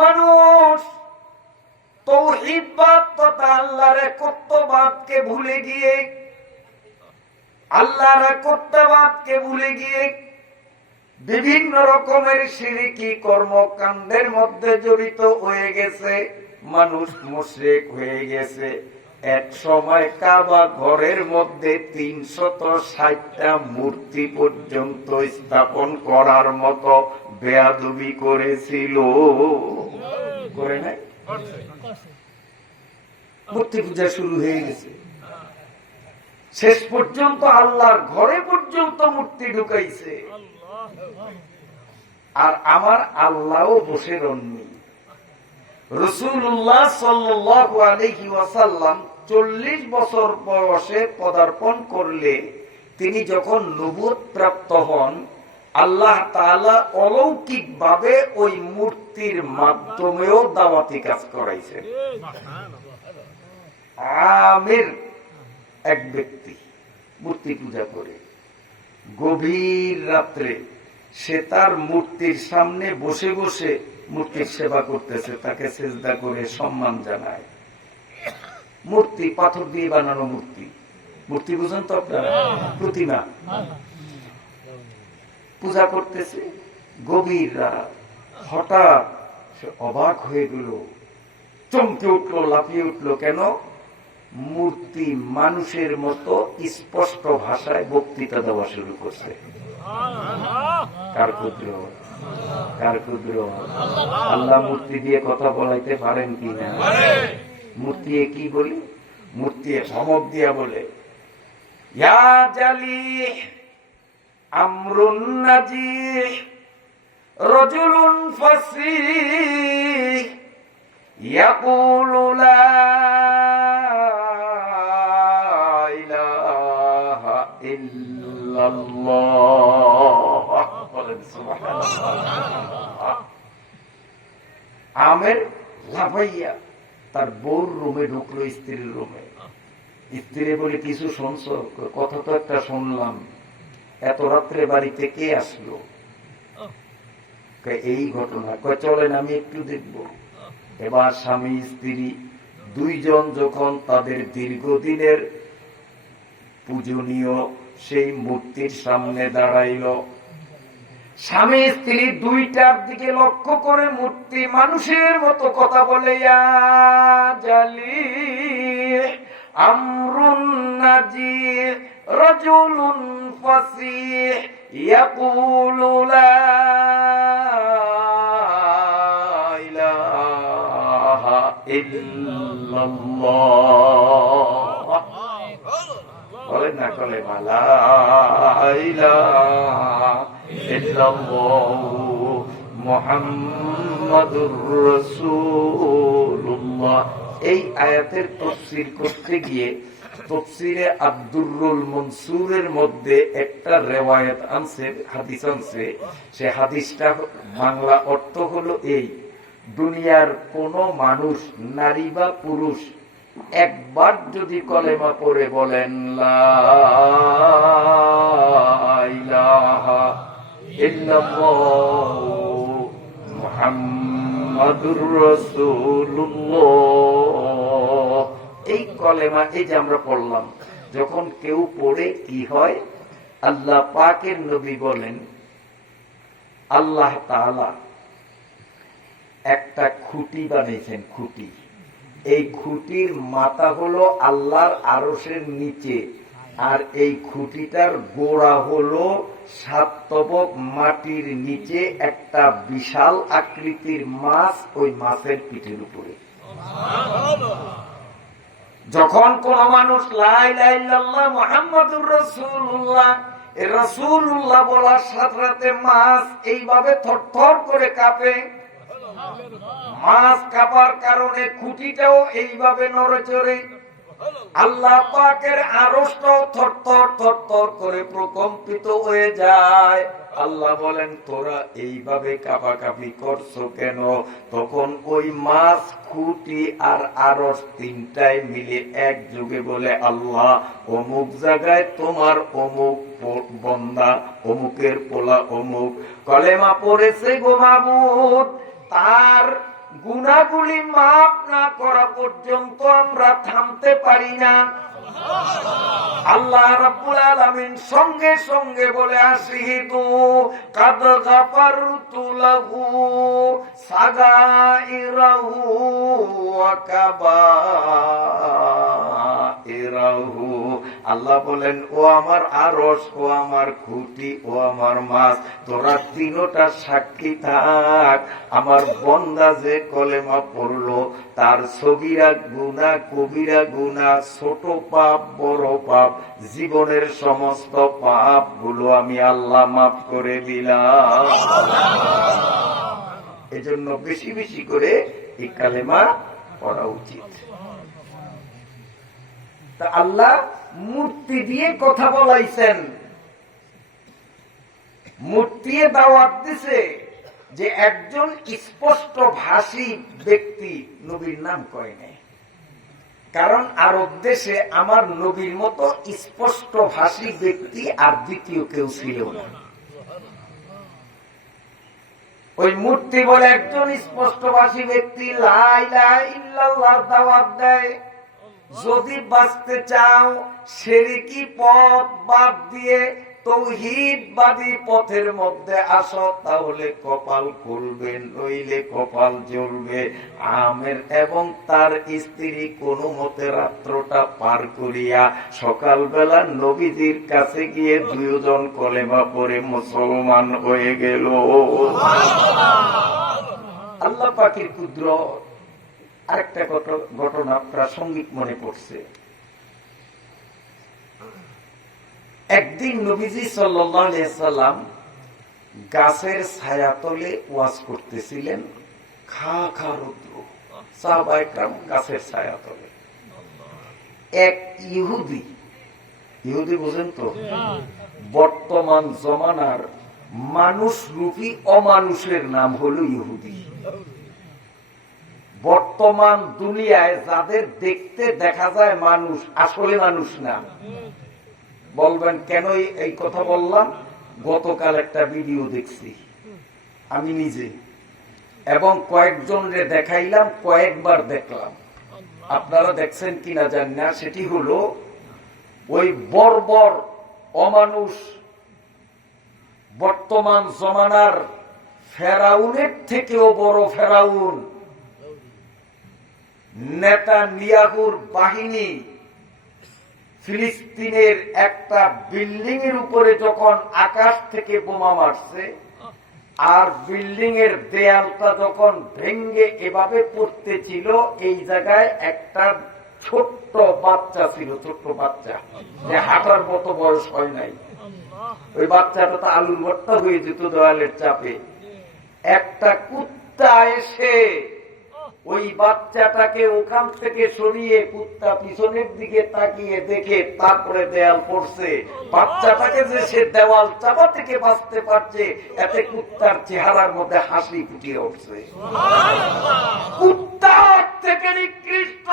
মানুষ তাওহীদবাদ তথা আল্লাহর একত্ববাদকে ভুলে গিয়ে, আল্লাহর একত্ববাদকে ভুলে গিয়ে বিভিন্ন রকমের শিরকি কর্মকাণ্ডের মধ্যে জড়িত হয়ে গেছে, মানুষ মুশরিক হয়ে গেছে। এক সময় কাবা ঘরের মধ্যে ৩৬০টা মূর্তি পর্যন্ত স্থাপন করার মতো বেয়াদবি করেছিল, করে নাই? মূর্তি পূজা শুরু হয়ে গেছে, শেষ পর্যন্ত আল্লাহর ঘরে পর্যন্ত মূর্তি ঢুকাইছে। আর আমার আল্লাহও বসে রননি। রাসূলুল্লাহ সাল্লাল্লাহু আলাইহি ওয়াসাল্লাম ৪০ বছর বয়সে পদার্পণ করলে, তিনি যখন নবুয়ত প্রাপ্ত হন, আল্লাহ তাআলা অলৌকিক ভাবে ওই মূর্তির মাধ্যমেও দাওয়াতি কাজ করাইছেন। আমির এক ব্যক্তি মূর্তি পূজা করে, গভীর রাত্রে সে তার মূর্তির সামনে বসে বসে মূর্তির সেবা করতেছে, তাকে সিজদা করে সম্মান জানায়। মূর্তি পাথর দিয়ে বানানো মূর্তি, মূর্তি বুঝেন তো আপনারা, প্রতিমা পূজা করতেছে। গভীর রাত, হঠাৎ সে অবাক হয়ে গেল, চমকে উঠলো, লাফিয়ে উঠলো। কেন? মূর্তি মানুষের মতো স্পষ্ট ভাষায় বক্তৃতা দেওয়া শুরু করছে। কার ক্ষুদ্র, কার ক্ষুদ্র? আল্লাহ মূর্তি দিয়ে কথা বলাইতে পারেন কিনা? মূর্তি কি বলি? মূর্তি ধমক দিয়া বলে, ইয়া জালিহ আমরুন নাজিহ রাজুলুন ফাসিহ ইয়াকুলু লা ইলাহা ইল্লাল্লাহ। বলেন সুবহানাল্লাহ। আমের লাফাইয়া তার বউর রুমে ঢুকলো, স্ত্রীর রুমে। স্ত্রী বলে, কিছু শুনছ? কথা তো একটা শুনলাম। এত রাত্রে বাড়িতে কে আসলো? এই ঘটনা। চলেন আমি একটু দেখব। এবার স্বামী স্ত্রী দুইজন যখন তাদের দীর্ঘদিনের পূজনীয় সেই মূর্তির সামনে দাঁড়াইল, স্বামী স্ত্রী দুইটার দিকে লক্ষ্য করে মূর্তি মানুষের মতো কথা বলে, ইয়া জালিহ আমরুন নাজিহ রাজুলুন ফাসিহ ইয়াকুলু লা ইলাহা ইল্লাল্লাহ। বলেন না, কলে লা ইলাহা ইল্লাল্লাহু মুহাম্মাদুর রাসূলুল্লাহ। এই আয়াতের তাফসীর করতে গিয়ে তাফসীরে আব্দুরুল মনসুরের মধ্যে একটা রিওয়ায়াত আনছে, হাদিস আনছে। সে হাদিসটা বাংলা অর্থ হলো এই: দুনিয়ার কোন মানুষ, নারী বা পুরুষ, একবার যদি কলেমা পড়ে বলেন লা ইলাহা ইল্লাল্লাহ মুহাম্মাদুর রাসূলুল্লাহ, এই কলেমা এই যে আমরা পড়লাম, যখন কেউ পড়ে কি হয়, আল্লাহ পাকের নবী বলেন আল্লাহ তাআলা একটা খুঁটি বানিয়েছেন। খুঁটি, এই খুঁটির মাথা হলো আল্লাহর আরশের নিচে, আর এই খুঁটিটার গোড়া হলো 7 তবক মাটির নিচে একটা বিশাল আকৃতির মাছ, ওই মাছের পিঠের উপরে। যখন কোন মানুষ লা ইলাহা ইল্লাল্লাহ মুহাম্মাদুর রাসূলুল্লাহ রাসূলুল্লাহ বলার সাথে সাথে মাছ এইভাবে থরথর করে কাঁপে। মাছ কাঁপার কারণে খুঁটিটাও এইভাবে নড়ে চড়ে। আল্লাহ পাকের আরশটাও থরথর থরথর করে প্রকম্পিত হয়ে যায়। আল্লাহ বলেন তোরা এইভাবে কাঁপাকাঁপি করছো কেন? তখন ওই মাছ, খুঁটি আর আরশ তিনটাই মিলে একযোগে বলে আল্লাহ অমুক জায়গায় তোমার অমুক বান্দা, অমুকের পোলা অমুক কলেমা পড়েছে গো মাবুদ, তার গুনাহগুলি মাফ না করা পর্যন্ত আমরা থামতে পারি না। আল্লাহ রাব্বুল আলামিন সঙ্গে সঙ্গে বলে আসিদু কাদ গাফারতু লাহু সাগাইরাহু ওয়া কাবাইরাহু। আল্লাহ বলেন ও আমার আরশ, ও আমার খুঁটি, ও আমার মাছ, তোরা তিনটা সাক্ষী থাক, আমার বান্দা যে কলেমা পড়লো তার সগীরা গুনাহ, কবিরা গুনাহ, ছোট পাপ, বড় পাপ, জীবনের সমস্ত পাপ গুলো আমি আল্লাহ মাফ করে দিলাম। এজন্য বেশি বেশি করে এই কালেমা পড়া উচিত। তা আল্লাহ মূর্তি দিয়ে কথা বলাইছেন, মূর্তি দাওয়াত দিছে যে একজন স্পষ্ট ভাষী ব্যক্তি নবীর নাম কয় নাই, কারণ আরব দেশে আমার নবীর মতো স্পষ্ট ভাষী ব্যক্তি আর দ্বিতীয় কেউ ছিল না। ওই মূর্তি বলে একজন স্পষ্ট ভাষী ব্যক্তি লা ইলাহা ইল্লাল্লাহর দাওয়াত দেয়। যদি বাঁচতে চাও শিরকি পথ বাদ দিয়ে তাওহীদবাদী পথের মধ্যে আসো, তাহলে কপাল খুলবে, নইলে কপাল জ্বলবে। আমের এবং তার স্ত্রী কোনো মতে রাত্রটা পার করিয়া সকালবেলা নবীজির কাছে গিয়ে দুজন কলেমা পড়ে মুসলমান হয়ে গেল। আল্লাহ পাকের কুদরত। আরেকটা ঘটনা প্রাসঙ্গিক মনে পড়ছে। একদিন নবীজি সাল্লাল্লাহু আলাইহি সাল্লাম গাছের ছায়াতলে ওয়াজ করতেছিলেন, খা খা রৌদ্র, সাহাবায়ে কেরাম গাছের ছায়াতলে। এক ইহুদি বুঝেন তো, বর্তমান জমানার মানুষ রূপী অমানুষের নাম হলো ইহুদি। বর্তমান দুনিয়ায় যাদের দেখতে দেখা যায় মানুষ, আসলে মানুষ না। বলবেন কেন এই কথা বললাম? গতকাল একটা ভিডিও দেখছি আমি নিজে, এবং কয়েকজনরে দেখাইলাম, কয়েকবার দেখলাম, আপনারা দেখছেন কিনা জানি না। সেটি হলো ওই বর্বর অমানুষ বর্তমান জমানার ফেরাউনের থেকেও বড় ফেরাউন নেতানিয়াহুর বাহিনী ফিলিস্তিনের একটা বিল্ডিং এর উপরে যখন আকাশ থেকে বোমা মারছে, আর বিল্ডিং এর দেয়ালটা যখন ভেঙ্গে এভাবে পড়তেছিল, এই জায়গায় একটা ছোট্ট বাচ্চা ছিল, ছোট্ট বাচ্চা, যে হাঁটার মতো বয়স হয় নাই। ওই বাচ্চাটা তো আলুর ভর্তা হয়ে যেত দেওয়ালের চাপে। একটা কুত্তা এসে ওই বাচ্চাটাকে ওখান থেকে সরিয়ে, কুত্তা পিছনের দিকে তাকিয়ে দেখে তারপরে দেয়াল পড়ছে। বাচ্চাটাকে যে সে দেওয়াল চাপা থেকে বাঁচতে পারছে, এতে কুত্তার চেহারার মধ্যে হাসি ফুটিয়ে উঠছে। কুত্তার থেকে নিকৃষ্ট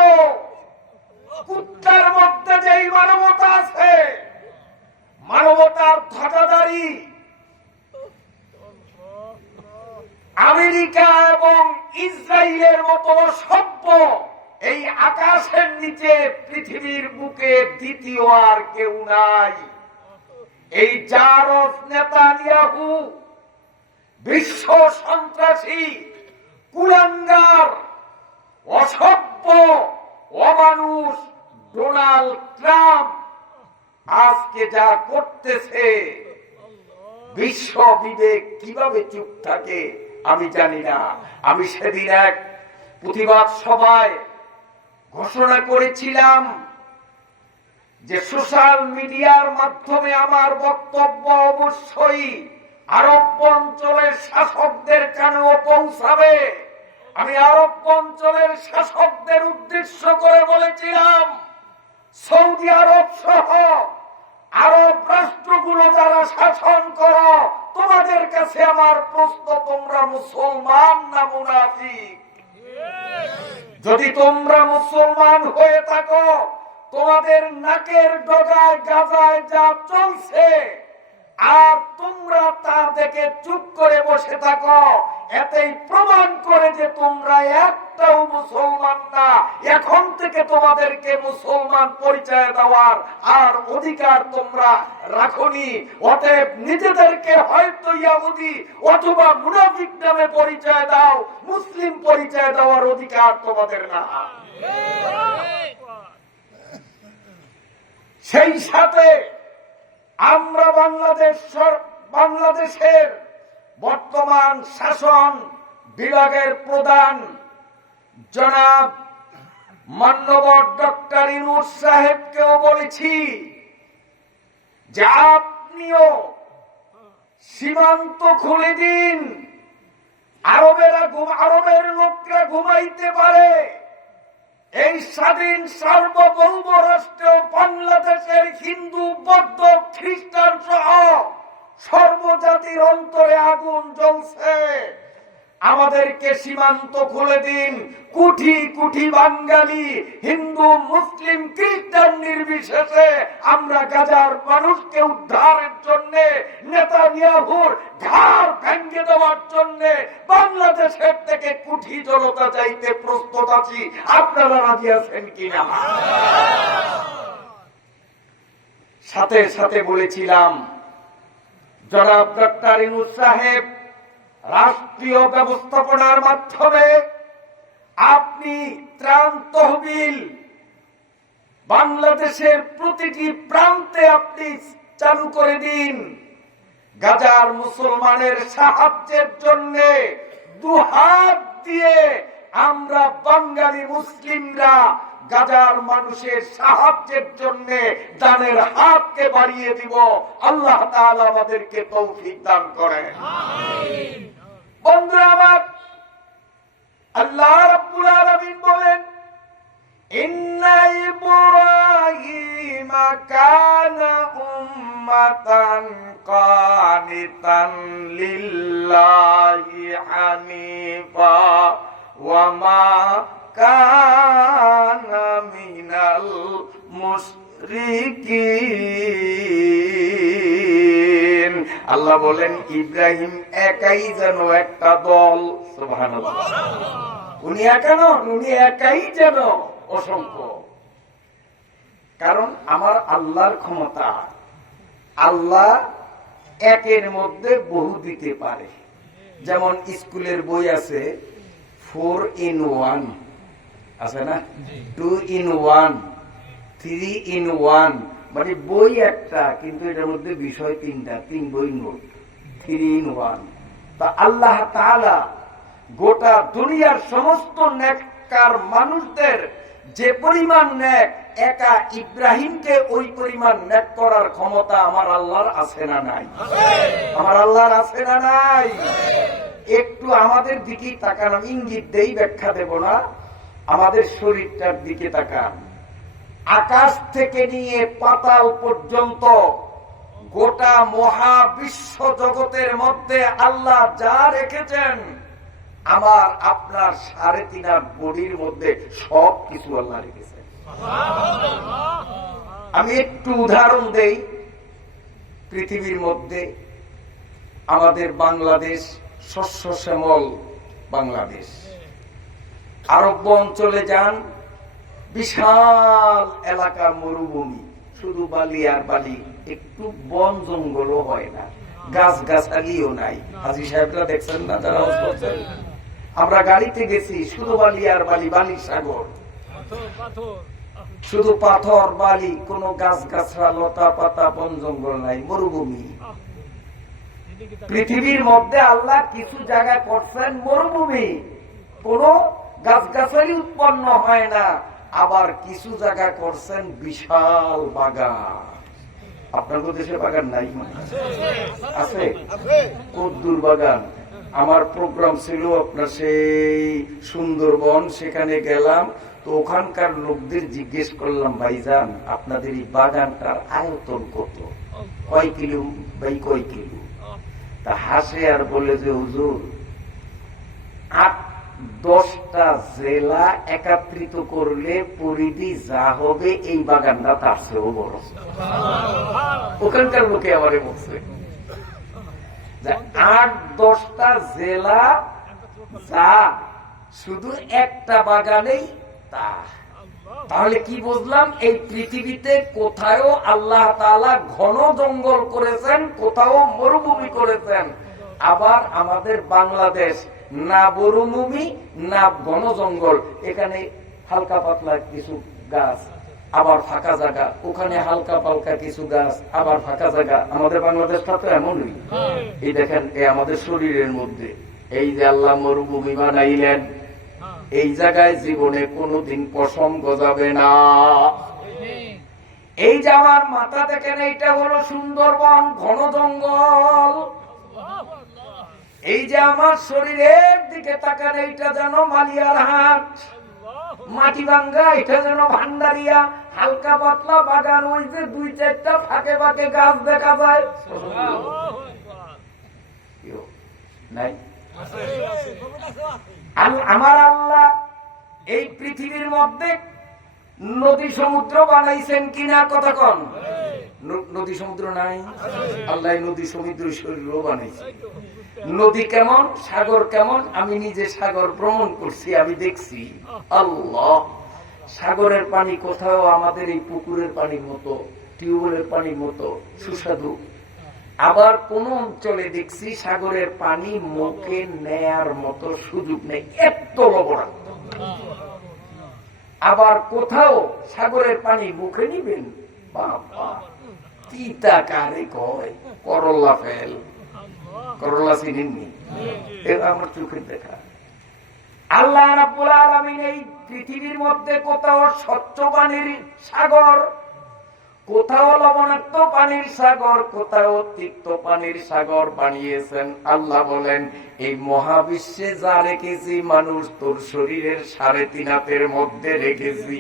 মতো সভ্য এই আকাশের নিচে পৃথিবীর বুকে দ্বিতীয় আর কেউ নাই। এই জারজ নেতানিয়াহু বিশ্ব সন্ত্রাসী, কুলাঙ্গার, অসভ্য, অমানুষ ডোনাল্ড ট্রাম্প আজকে যা করতেছে, বিশ্ব বিবেক কিভাবে চুপ থাকে আমি জানি না। আমি সেদিন এক প্রতিবাদ সভায় ঘোষণা করেছিলাম যে সোশ্যাল মিডিয়ার মাধ্যমে আমার বক্তব্য অবশ্যই আরব অঞ্চলের শাসকদের কানেও পৌঁছাবে। আমি আরব অঞ্চলের শাসকদের উদ্দেশ্য করে বলেছিলাম, সৌদি আরব সহ আরব রাষ্ট্রগুলো যারা শাসন করো, তোমাদের কাছে আমার প্রশ্ন, তোমরা মুসলমান না মুনাফিক? যদি তোমরা মুসলমান হয়ে থাকো, তোমাদের নাকের ডগায় গাজায় যা চলছে আর তোমরা তা দেখে চুপ করে বসে থাকো, এতেই প্রমাণ করে যে তোমরা একটাও মুসলমান না। এখন থেকে তোমাদেরকে মুসলমান পরিচয় দেওয়ার আর অধিকার তোমরা রাখোনি। অতএব নিজেদেরকে হয়তো ইহুদি অথবা মুনাফিক নামে পরিচয় দাও, মুসলিম পরিচয় দেওয়ার অধিকার তোমাদের না। সেই সাথে আমরা বাংলাদেশের বর্তমান শাসন বিভাগের প্রধান জনাব মাননীয় ডক্টর ইউনূস সাহেবকেও বলেছি যে আপনিও সীমান্ত খুলে দিন, আরবের লোকরা ঘুমাইতে পারে। এই স্বাধীন সার্বভৌম রাষ্ট্র বাংলাদেশের হিন্দু, বৌদ্ধ, খ্রিস্টান সহ সর্বজাতির অন্তরে আগুন জ্বলছে। আমাদেরকে সীমান্ত খুলে দিন। কোটি কোটি বাঙালি, হিন্দু, মুসলিম, খ্রিস্টান নির্বিশেষে আমরা গাজার মানুষকে উদ্ধারের জন্য, নেতানিয়াহুর ঘাড় ভেঙে দেওয়ার জন্য বাংলাদেশের থেকে কোটি জনতা চাইতে প্রস্তুত আছি। আপনারা রাজি আছেন কিনা? সাথে সাথে বলেছিলাম, জনাব ডক্টর ইউনূস সাহেব, রাষ্ট্রীয় ব্যবস্থাপনার মাধ্যমে আপনি ত্রাণ তহবিল বাংলাদেশের প্রতিটি প্রান্তে আপনি চালু করে দিন। গাজার মুসলমানের সাহায্যের জন্য দুহাত দিয়ে আমরা বাঙালি মুসলিমরা গাজার মানুষের সাহায্যের জন্য দানের হাতকে বাড়িয়ে দিব। আল্লাহ তাআলা আমাদেরকে তৌফিক দান করেন। বন্ধুরা আমার, আল্লাহ রাব্বুল আলামিন বলেন, ইন্না ইব্রাহিমা কানা উম্মাতান কানিতান লিল্লাহি হানিফা ওয়া মা কানা মিনাল মুশরিকিন। আল্লাহ বলেন, ইব্রাহিম একাই যেন একটা দল। সুবহানাল্লাহ। উনি একা নন, উনি একাই যেন অসংখ্য। কারণ আমার আল্লাহর ক্ষমতা, আল্লাহ একের মধ্যে বহু দিতে পারে। যেমন স্কুলের বই আছে 4 in 1, আছে না? 2 in 1, 3 in 1, মানে বই একটা কিন্তু এটার মধ্যে বিষয় তিনটা, 3 বই নোট, 3 in 1। তা আল্লাহ তাআলা গোটা দুনিয়ার সমস্ত নেককার মানুষদের যে পরিমাণ নেক, একা ইব্রাহিমকে ওই পরিমাণ নেক করার ক্ষমতা আমার আল্লাহর আছে না নাই? আমার আল্লাহর আছে না নাই? একটু আমাদের দিকেই তাকান। আমি ইঙ্গিত দেই, ব্যাখ্যা দেব না। আমাদের শরীরটার দিকে তাকান। আকাশ থেকে নিয়ে পাতাল পর্যন্ত গোটা মহাবিশ্ব জগতের মধ্যে আল্লাহ যা রেখেছেন, আমার আপনার 3.5 বডির মধ্যে সব কিছু আল্লাহ রেখেছেন। আমি একটু উদাহরণ দেই। পৃথিবীর মধ্যে আমাদের বাংলাদেশ শস্য শ্যামল বাংলাদেশ। আরব্য অঞ্চলে যান, বিশাল এলাকা মরুভূমি, শুধু বালি আর বালি, একটু বন জঙ্গলও হয় না, গাছ গাছালিও নাই। হাজী সাহেবরা দেখছেন না যারা হজ করছেন, আমরা গাড়িতে গেছি, শুধু বালি আর বালি, বালির সাগর, শুধু পাথর বালি, কোনো গাছ গাছরা লতা পাতা বন জঙ্গল নাই, মরুভূমি। পৃথিবীর মধ্যে আল্লাহ কিছু জায়গায় করছেন মরুভূমি, কোন গাছগাছালি উৎপন্ন হয় না, আবার কিছু জায়গা করছেন বিশাল বাগান। আপনার দেশে বাগান নাই? আছে, কদ্দুর বাগান। আমার প্রোগ্রাম ছিল আপনার সেই সুন্দরবন, সেখানে গেলাম, তো ওখানকার লোকদের জিজ্ঞেস করলাম, ভাইজান আপনাদের এই বাগানটার আয়তন কত, কয় কিলো বাই কয় কিলো? তা হাসে আর বলে যে হুজুর 8-10টা জেলা একত্রিত করলে পরিধি যা হবে এই বাগানটা তার চেয়েও বড়। ওখানকার লোকে আমারে বলছে 8-10টা জেলা যা শুধু একটা বাগানেই তা। তাহলে কি বুঝলাম? এই পৃথিবীতে কোথাও আল্লাহ তাআলা ঘন জঙ্গল করেছেন, কোথাও মরুভূমি করেছেন। আবার আমাদের বাংলাদেশ না মরুভূমি না ঘন জঙ্গল, এখানে হালকা পাতলা কিছু গাছ, আবার ফাঁকা জায়গা, ওখানে হালকা পাতলা কিছু গাছ, আবার ফাঁকা জায়গা। আমাদের বাংলাদেশটা তো এমনই। এই দেখেন, এই আমাদের শরীরের মধ্যে এই যে আল্লাহ মরুভূমি বানাইলেন, এই জায়গায় জীবনে কোনোদিন পশম গজাবে না। এই যে আমার মাথা দেখেন, এইটা হলো সুন্দরবন, ঘন জঙ্গল। এই যে আমার শরীরের দিকে তাকান, এইটা যেন মালিয়ার হাট, মাটি ভাঙ্গা, এটা যেন ভান্ডারিয়া, হালকা পাতলা বাগান, ওই যে 2-4টা ফাঁকে ফাঁকে গাছ দেখা যায় নাই? আমার আল্লাহ এই পৃথিবীর মধ্যে নদী সমুদ্র বানাইছেন কিনা কথা কন? নদী সমুদ্র নাই? আল্লাহ নদী সমুদ্র শরীরও বানাইছে। নদী কেমন, সাগর কেমন, আমি নিজে সাগর ভ্রমণ করছি, আমি দেখছি। আল্লাহ, সাগরের পানি কোথাও আমাদের এই পুকুরের পানির মতো, টিউবওয়েলের পানির মতো সুস্বাদু। আবার কোন অঞ্চলে দেখছি সাগরের পানি মুখে নেয়ার মতো সুযোগ নেই, এত লবণাক্ত। আবার কোথাও সাগরের পানি মুখে নিবেন, বাবা তিতা কারে কয়, করল্লা ফেল, করল্লা চিনেননি? আমার চোখের দেখা। আল্লাহ রাব্বুল আলামিন এই পৃথিবীর মধ্যে কোথাও স্বচ্ছ পানির সাগর, কোথাও লবণাক্ত পানির সাগর, কোথাও তিক্ত পানির সাগর বানিয়েছেন। আল্লাহ বলেন, এই মহাবিশ্বে যা রেখেছি মানুষ তোর শরীরের 3.5 হাতের মধ্যে রেখেছি।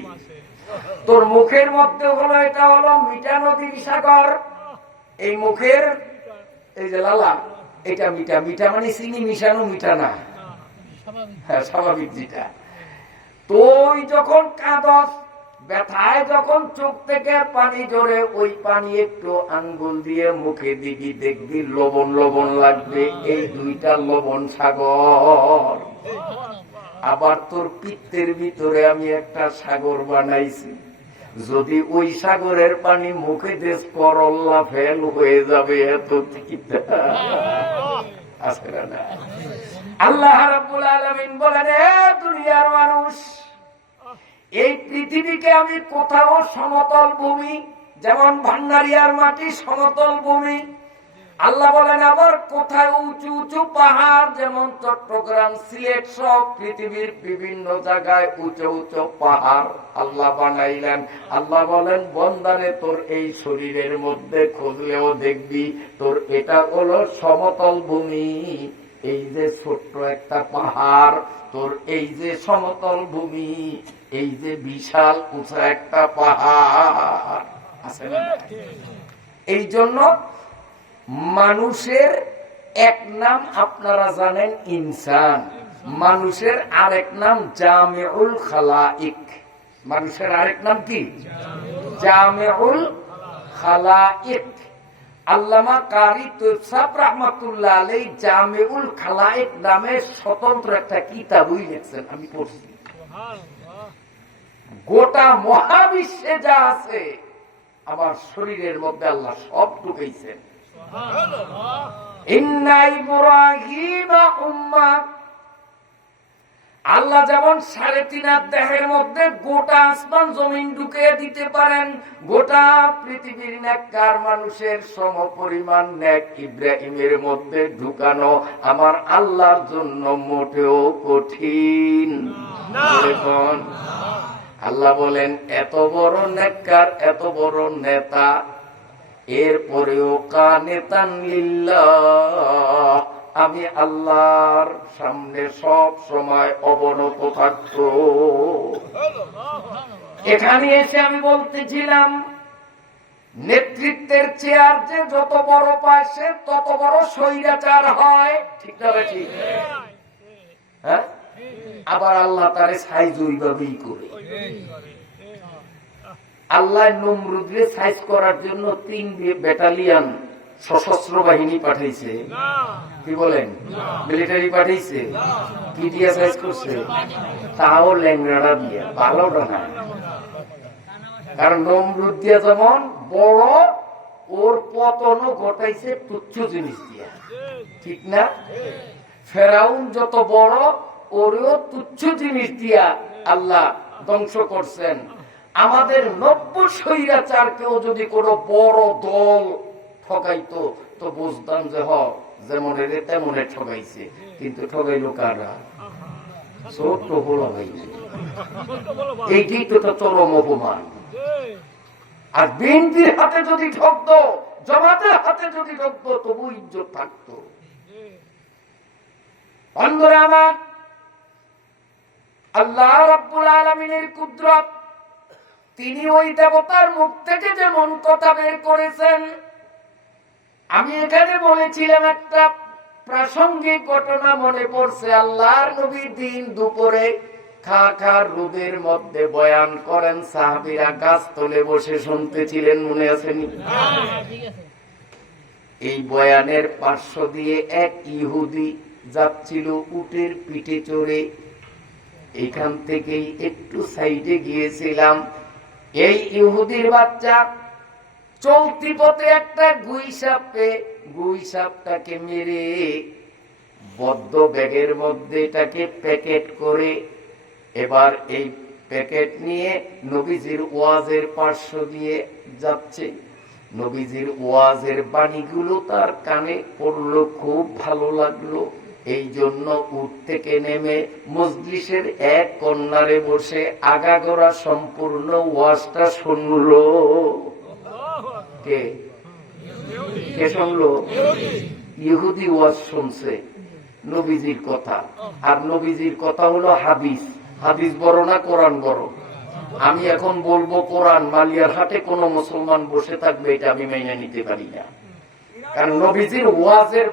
তোর মুখের মধ্যে হলো, এটা হলো মিঠা নদীর সাগর। এই মুখের এই যে লালা, এটা মিঠা। মিঠা মানে চিনি মিশানো মিঠা না, হ্যাঁ স্বাভাবিক যেটা। তুই যখন কাঁদস, ব্যথায় যখন চোখ থেকে পানি ঝরে, ওই পানি একটু আঙ্গুল দিয়ে মুখে দিবি, দেখবি লবণ লবণ লাগবে। এই 2টা লবণ সাগর। আবার তোর পিত্তের ভিতরে আমি একটা সাগর বানাইছি, যদি ওই সাগরের পানি মুখে দেশ করল্লা ফেল হয়ে যাবে, এত আছে না? আল্লাহ রাব্বুল আলামিন বলেন, হে দুনিয়ার মানুষ, এই পৃথিবীকে আমি কোথাও সমতল ভূমি, যেমন ভান্ডারিয়ার মাটি সমতল ভূমি, আল্লাহ বলেন, আবার কোথাও উঁচু উঁচু পাহাড়, যেমন চট্টগ্রাম, সিলেট সব পৃথিবীর বিভিন্ন জায়গায় উঁচু উঁচু পাহাড় আল্লাহ বানাইলেন। আল্লাহ বলেন, বন্দারে তোর এই শরীরের মধ্যে খুঁজলেও দেখবি তোর এটা হলো সমতল ভূমি। এই যে ছোট্ট একটা পাহাড়, তোর এই যে সমতল ভূমি, এই যে বিশাল উঁচু একটা পাহাড় আছে না? এই জন্য মানুষের এক নাম আপনারা জানেন ইনসান, মানুষের আরেক নাম জামিউল খালাইক। মানুষের আরেক নাম কি? জামিউল খালাইক। আল্লামা কারি তৈয়ব রাহমাতুল্লাহ আলাইহি জামিউল খালাইক নামে স্বতন্ত্র একটা কিতাবই লিখছেন, আমি পড়ছি। গোটা মহাবিশ্বে যা আছে আমার শরীরের মধ্যে আল্লাহ সব ঢুকাইছেন। ইন্না ইব্রাহিমা উম্মাহ, আল্লাহ যেমন 3.5 দেহের মধ্যে গোটা আসমান জমিন ঢুকিয়ে দিতে পারেন, গোটা পৃথিবীর নেককার মানুষের সম পরিমাণ নেক ইব্রাহিমের মধ্যে ঢুকানো আমার আল্লাহর জন্য মোটেও কঠিন না। আল্লাহ বলেন এত বড় নেককার, এত বড় নেতা, এরপরেও কানিতান লিল্লাহ, আমি আল্লাহর সামনে সব সময় অবনত থাকত। এখানে এসে আমি বলতেছিলাম নেতৃত্বের চেয়ার যে যত বড় পায় সে তত বড় স্বৈরাচার হয়, ঠিক না ঠিক? হ্যাঁ, আবার আল্লাহ তারে সাইজ ওইভাবেই করে। আল্লাহ নমরুদকে সাইজ করার জন্য 3 ব্যাটালিয়ন সশস্ত্র বাহিনী পাঠাইছে। কি বলেন? মিলিটারি পাঠাইছে। কি দিয়ে সাইজ করছে? তাও ল্যাংড়া দিয়ে, ভালোটা না। কারণ নমরুদ দিয়া যেমন বড়, ওর পতনও ঘটাইছে তুচ্ছ জিনিস দিয়া, ঠিক না? ফেরাউন যত বড়, ওরও তুচ্ছ জিনিস দিয়া আল্লাহ ধ্বংস করছেন। আমাদের 90 স্বৈরাচারকেও যদি কোনো বড় দল ঠকাইতো তো বুঝতাম যে যেমন এর তেমনে ঠকাইছে, কিন্তু ঠকাইলো কারা? ছোট বড় ভাই। এইটাই তো চরম অপমান। আর বিএনপির হাতে যদি ঠকতো, জামাতের হাতে যদি ঠকতো, তবু ইজ্জত থাকতো। বন্ধুরা আমার, আল্লাহ রাব্বুল আলামিনের কুদরত, তিনি ওই দেবতার মুখ থেকে যেমন কথা বের করেছেন। আমি এখানে বলেছিলাম একটা প্রাসঙ্গিক ঘটনা মনে পড়ছে। আল্লাহর নবী দিন দুপুরে খা রোদের মধ্যে বয়ান করেন, সাহাবীরা গাছতলে বসে শুনতেছিলেন, মনে আছেনি? এই বয়ানের পার্শ্ব দিয়ে এক ইহুদি যাচ্ছিল উটের পিঠে চড়ে। এখান থেকেই একটু সাইডে গিয়েছিলাম। এই ইহুদির বাচ্চা চলতি পথে একটা গুই সাপটাকে মেরে বদ্ধ ব্যাগের মধ্যে এটাকে প্যাকেট করে এবার এই প্যাকেট নিয়ে নবীজির ওয়াজের পার্শ্ব দিয়ে যাচ্ছে। নবীজির ওয়াজের বাণীগুলো তার কানে পড়লো, খুব ভালো লাগলো। এই জন্য উঠ থেকে নেমে মজলিসের এক কর্নারে বসে আগাগোড়া সম্পূর্ণ ওয়াজটা শুনলো। কে শুনলো? ইহুদি ওয়াজ শুনছে নবীজির কথা। আর নবীজির কথা হলো হাদিস। হাদিস বড় না কোরআন বড়? আমি এখন বলবো কোরআন, মালিয়ার হাটে কোন মুসলমান বসে থাকবে এটা আমি মেনে নিতে পারি না। কারণ নবীজির ওয়াজের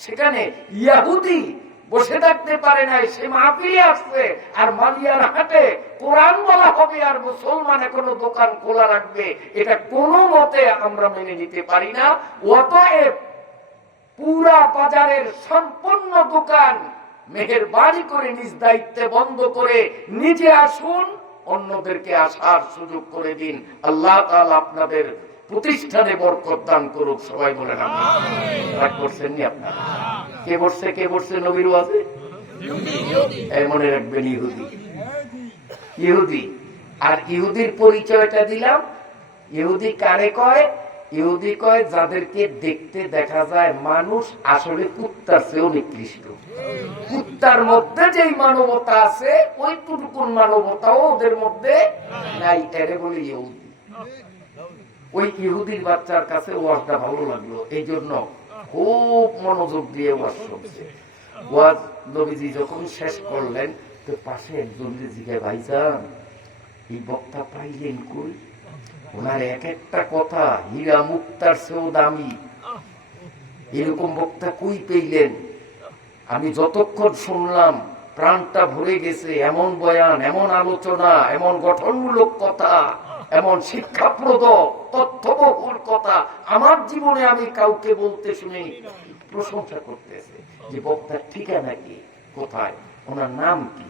সেখানে ইহুদি বসে থাকতে পারে নাই, সে মাহফিলে আসছে। আর মালিয়ার হাটে কোরআন বলা হবে আর মুসলমান এখনো দোকান খোলা রাখবে, এটা কোনো মতে আমরা মেনে নিতে পারি না। অতএব পুরা বাজারের সম্পূর্ণ দোকান মেহেরবানি করে নিজ দায়িত্বে বন্ধ করে নিজে আসুন, অন্যদেরকে আসার সুযোগ করে দিন। আল্লাহ তাআলা আপনাদের প্রতিষ্ঠানে বরকত দান করুক। সবাই বলেন আমিন। রাগ করছেন নি আপনারা? কে বসছে নবীর ওয়াজে? মনে রাখবেন, ইহুদি। আর ইহুদির পরিচয়টা দিলাম। ইহুদি কারে কয়? ইহুদি কয় যাদেরকে দেখতে দেখা যায় মানুষ আসলে কুত্তার চেয়েও নিকৃষ্ট। কুত্তার মধ্যে যেই মানবতা আছে ওই টুকুন মানবতাও ওদের মধ্যে নাই, এরে বলে ইহুদি। ওই ইহুদির বাচ্চার কাছে ওয়াজটা ভালো লাগলো, এই জন্য খুব মনোযোগ দিয়ে ওয়াজ শুনছে। ওয়াজ নবীজি যখন শেষ করলেন তো পাশে একজন জিজ্ঞাসা, ভাইজান এই বক্তা পাইলেন কই? ওনার এক একটা কথা হীরা মুক্তার চেয়েও দামি, এরকম বক্তা কই পেইলেন? আমি যতক্ষণ শুনলাম প্রাণটা ভরে গেছে। এমন বয়ান, এমন আলোচনা, এমন গঠনমূলক কথা, এমন শিক্ষাপ্রদ তথ্যবহুল কথা আমার জীবনে আমি কাউকে বলতে শুনি। প্রশংসা করতেছে যে বক্তার ঠিকানা কি, কোথায়, ওনার নাম কি,